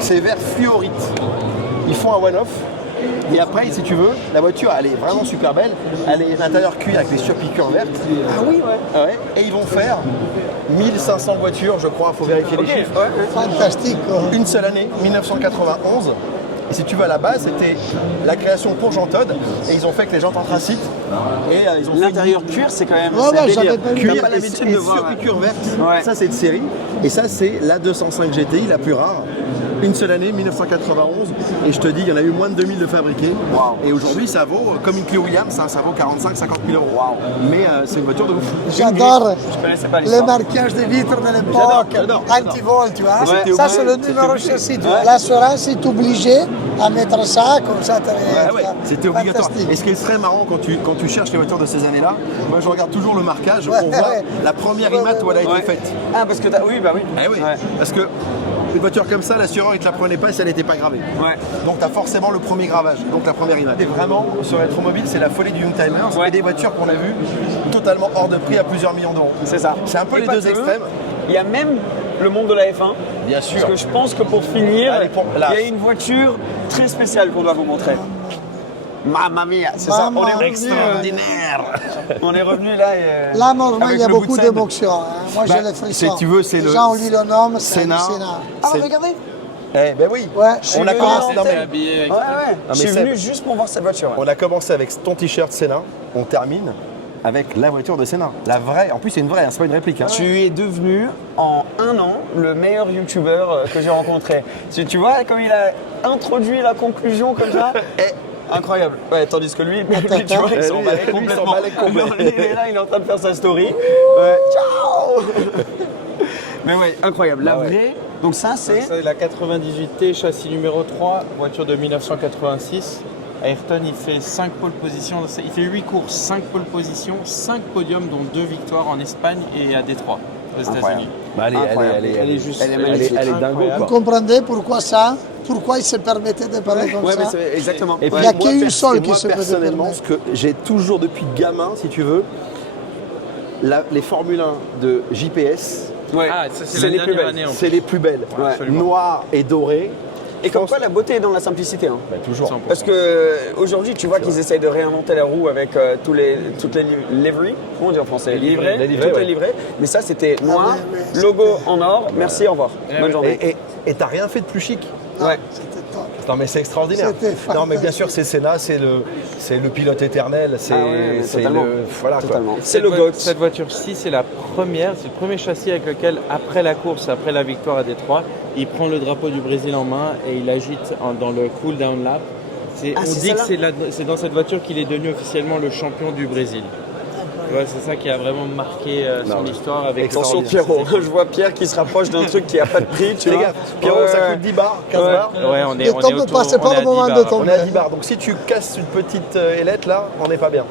C'est vert fluorite. Ils font un one-off. Et après, si tu veux, la voiture, elle est vraiment super belle. Elle est l'intérieur cuir avec les surpiqûres vertes. Ah oui, ouais. Ouais. Et ils vont faire 1500 voitures, je crois, il faut vérifier les chiffres. Fantastique. Quoi. Une seule année, 1991. Et si tu veux, à la base, c'était la création pour Jean Todt. Et ils ont fait avec les jantes anthracite. Et ils ont fait L'intérieur cuir, c'est quand même. Ouais, c'est un ouais, délire. j'avais pas vu. T'as cuir pas et l'habitude de voir. ouais. surpiqûre verte. Ouais. Ça, c'est de série. Et ça, c'est la 205 GTI, la plus rare. Une seule année, 1991. Et je te dis, il y en a eu moins de 2000 de fabriqués. Wow. Et aujourd'hui, ça vaut, comme une Clio Williams, ça vaut 45-50 000 euros. Mais c'est une voiture de ouf. J'adore Je connaissais pas les l'histoire. marquages des vitres de J'adore, l'époque. j'adore. Anti-vol, tu vois. C'était Ça, obligé, c'est le c'était numéro obligé. châssis. tu vois. L'assurance est obligée à mettre ça, comme ça, tu Ouais, ouais, c'était obligatoire. Fantastique. Et ce qui est très marrant quand tu cherches les voitures de ces années-là, moi je regarde toujours le marquage Ouais, pour voir ouais. la première Ouais, IMAT où elle a été Ouais. faite. Ah, parce que t'as. Oui, bah oui. Eh oui, Ouais. parce que une voiture comme ça, l'assureur il te la prenait pas si elle n'était pas gravée. Ouais. Donc tu as forcément le premier gravage, donc la première IMAT. Et vraiment, sur Retromobile, c'est la folie du Youngtimers. Ouais. Et des voitures qu'on a vues totalement hors de prix à plusieurs millions d'euros. C'est ça. C'est un peu Et les pas deux que. extrêmes. Il y a même le monde de la F1. Bien sûr. Parce que je pense que pour finir, Allez, là. il y a une voiture très spéciale qu'on doit vous montrer. Mamma mia, c'est ça. Mamma On est revenu, Extraordinaire. on est revenu là. Et, Là, normalement, avec il y a le bout beaucoup de scène. d'émotions. hein. Moi, Bah, j'ai les frissons. si tu veux, c'est le Déjà, on lit le nom, c'est Senna. hallucinant. Ah, C'est- regardez. Eh ben oui. Ouais. On a venu commencé. en non, mais- habillé avec Ouais, ouais. mais Je suis Seb- venu juste pour voir cette voiture. ouais. On a commencé avec ton t-shirt Senna, on termine avec la voiture de Senna. La vraie, en plus c'est une vraie, hein, c'est pas une réplique. Hein. Tu es devenu en un an le meilleur youtubeur que j'ai rencontré. Tu vois, comme il a introduit la conclusion comme ça, incroyable. Ouais, tandis que lui, tu vois, il s'en lui, balait lui, il s'en complètement. balait complètement. Non, lui, il est là, il est en train de faire sa story. Ouais. Ciao. Mais ouais, incroyable. La Ah ouais. vraie. Donc ça, c'est. C'est la 98T, châssis numéro 3, voiture de 1986. Ayrton, il fait 5 pole positions, il fait 8 courses, 5 pole positions, 5 podiums, dont 2 victoires en Espagne et à Détroit, aux Incroyable. États-Unis. Bah, Incroyable. elle est juste, Elle est magnifique. elle est dingo, Incroyable. quoi. Vous comprenez pourquoi ça? Pourquoi il se permettait de parler comme Ouais, mais ça? c'est exactement. Et Il puis, n'y a moi, qu'une seule qui moi, se peut personnellement, permettre. ce que j'ai toujours depuis gamin, si tu veux, les Formule 1 de JPS, Ouais. Ah, ça, c'est C'est la les plus dernière belles. année en c'est les plus belles. Ouais. Absolument. Noir et doré. Et comme quoi la beauté est dans la simplicité. Hein. Bah, toujours. 100%. Parce que aujourd'hui, tu vois qu'ils essayent de réinventer la roue avec toutes les liveries. Comment on dit en français? Livrées. Les livrées, Toutes ouais. les livrées. Mais ça, c'était noir, mais logo en or. Merci, au revoir. Ouais, Bonne ouais. journée. Et t'as rien fait de plus chic. Ouais. C'était top. Non mais c'est extraordinaire. C'était Non mais bien fantastique. sûr c'est Senna, c'est le pilote éternel, c'est Ah ouais, c'est totalement. voilà quoi. Totalement. C'est le Cette GOAT. Cette voiture-ci, c'est la première, c'est le premier châssis avec lequel, après la course, après la victoire à Détroit, il prend le drapeau du Brésil en main et il agite dans le cool down lap. Ah, On c'est dit que celle-là c'est dans cette voiture qu'il est devenu officiellement le champion du Brésil. Tu vois, c'est ça qui a vraiment marqué son mais histoire avec Attention Extraordinaire. Pierrot, je vois Pierre qui se rapproche d'un truc qui n'a pas de prix, tu Fais vois. gaffe, Pierrot Ouais, ça ouais. coûte 10 bars, 15 Ouais. bars. Ouais, on est, Ne on est tombe autour, pas, c'est pas on est le à moment 10 de bars. tomber. On est à 10 bars, donc si tu casses une petite ailette là, on n'est pas bien.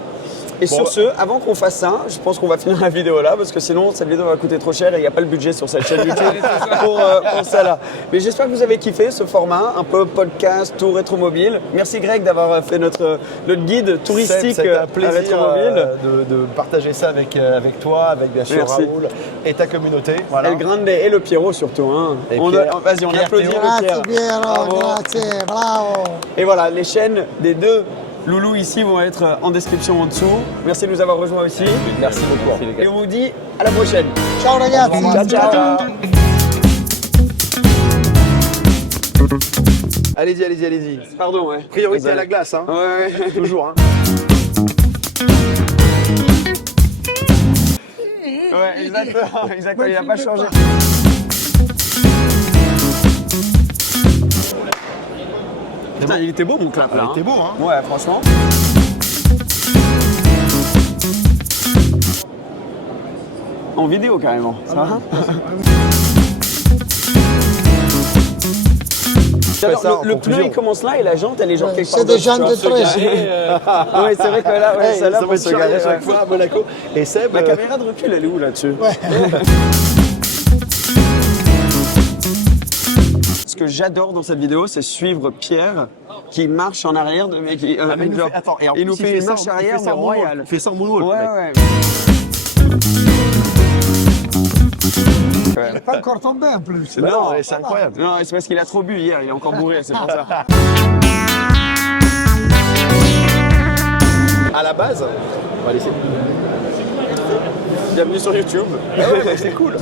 Et Bon, sur ce, avant qu'on fasse ça, je pense qu'on va finir la vidéo là parce que sinon cette vidéo va coûter trop cher et il n'y a pas le budget sur cette chaîne YouTube pour ça là. Mais j'espère que vous avez kiffé ce format, un peu podcast, tour rétromobile. Merci Greg d'avoir fait notre guide touristique C'est un à plaisir rétromobile. de partager ça avec toi, avec bien sûr Merci. Raoul et ta communauté. Voilà. El Grande et le Pierrot surtout. Hein. Et On Pierre. Vas-y, on Pierre applaudit Théo. le Pierre. Grazie Piero, Bravo. grazie, bravo. Et voilà, les chaînes des deux loulous ici vont être en description en dessous. Merci de nous avoir rejoints aussi. Merci beaucoup. Merci, les gars. Et on vous dit à la prochaine. Ciao ragazzi. Ciao, ciao. Allez-y. Pardon, ouais. Priorité à la glace, hein. Ouais. Toujours. Hein. Ouais, exactement, il n'a pas changé. Putain, il était beau mon clap là. Il était beau, hein. Ouais, franchement. En vidéo carrément. Ça va J'adore, ça, en le pneu conclusion. il commence là et la jante elle est genre quelque part C'est des d'autre, jantes tu de vois. 13. Ouais, c'est vrai que là, ouais, Hey, celle-là ça pour va être se chargé garer, à chaque ouais. fois à Monaco. Et Seb, La caméra de recul elle est où là-dessus Ce que j'adore dans cette vidéo, c'est suivre Pierre qui marche en arrière de mec. mais il nous fait- attends, et en il plus, nous il fait fait une ça marche en- il arrière fait mais ça en moonwalk. royale. Il fait ça en moonwalk, Ouais, le mec. ouais. Il n'est pas encore tombé en plus. Bah non, Non, c'est incroyable. Non, c'est parce qu'il a trop bu hier, il est encore bourré, c'est pour ça. À la base, on va laisser. Bienvenue sur YouTube. Ah ouais, mais c'est cool.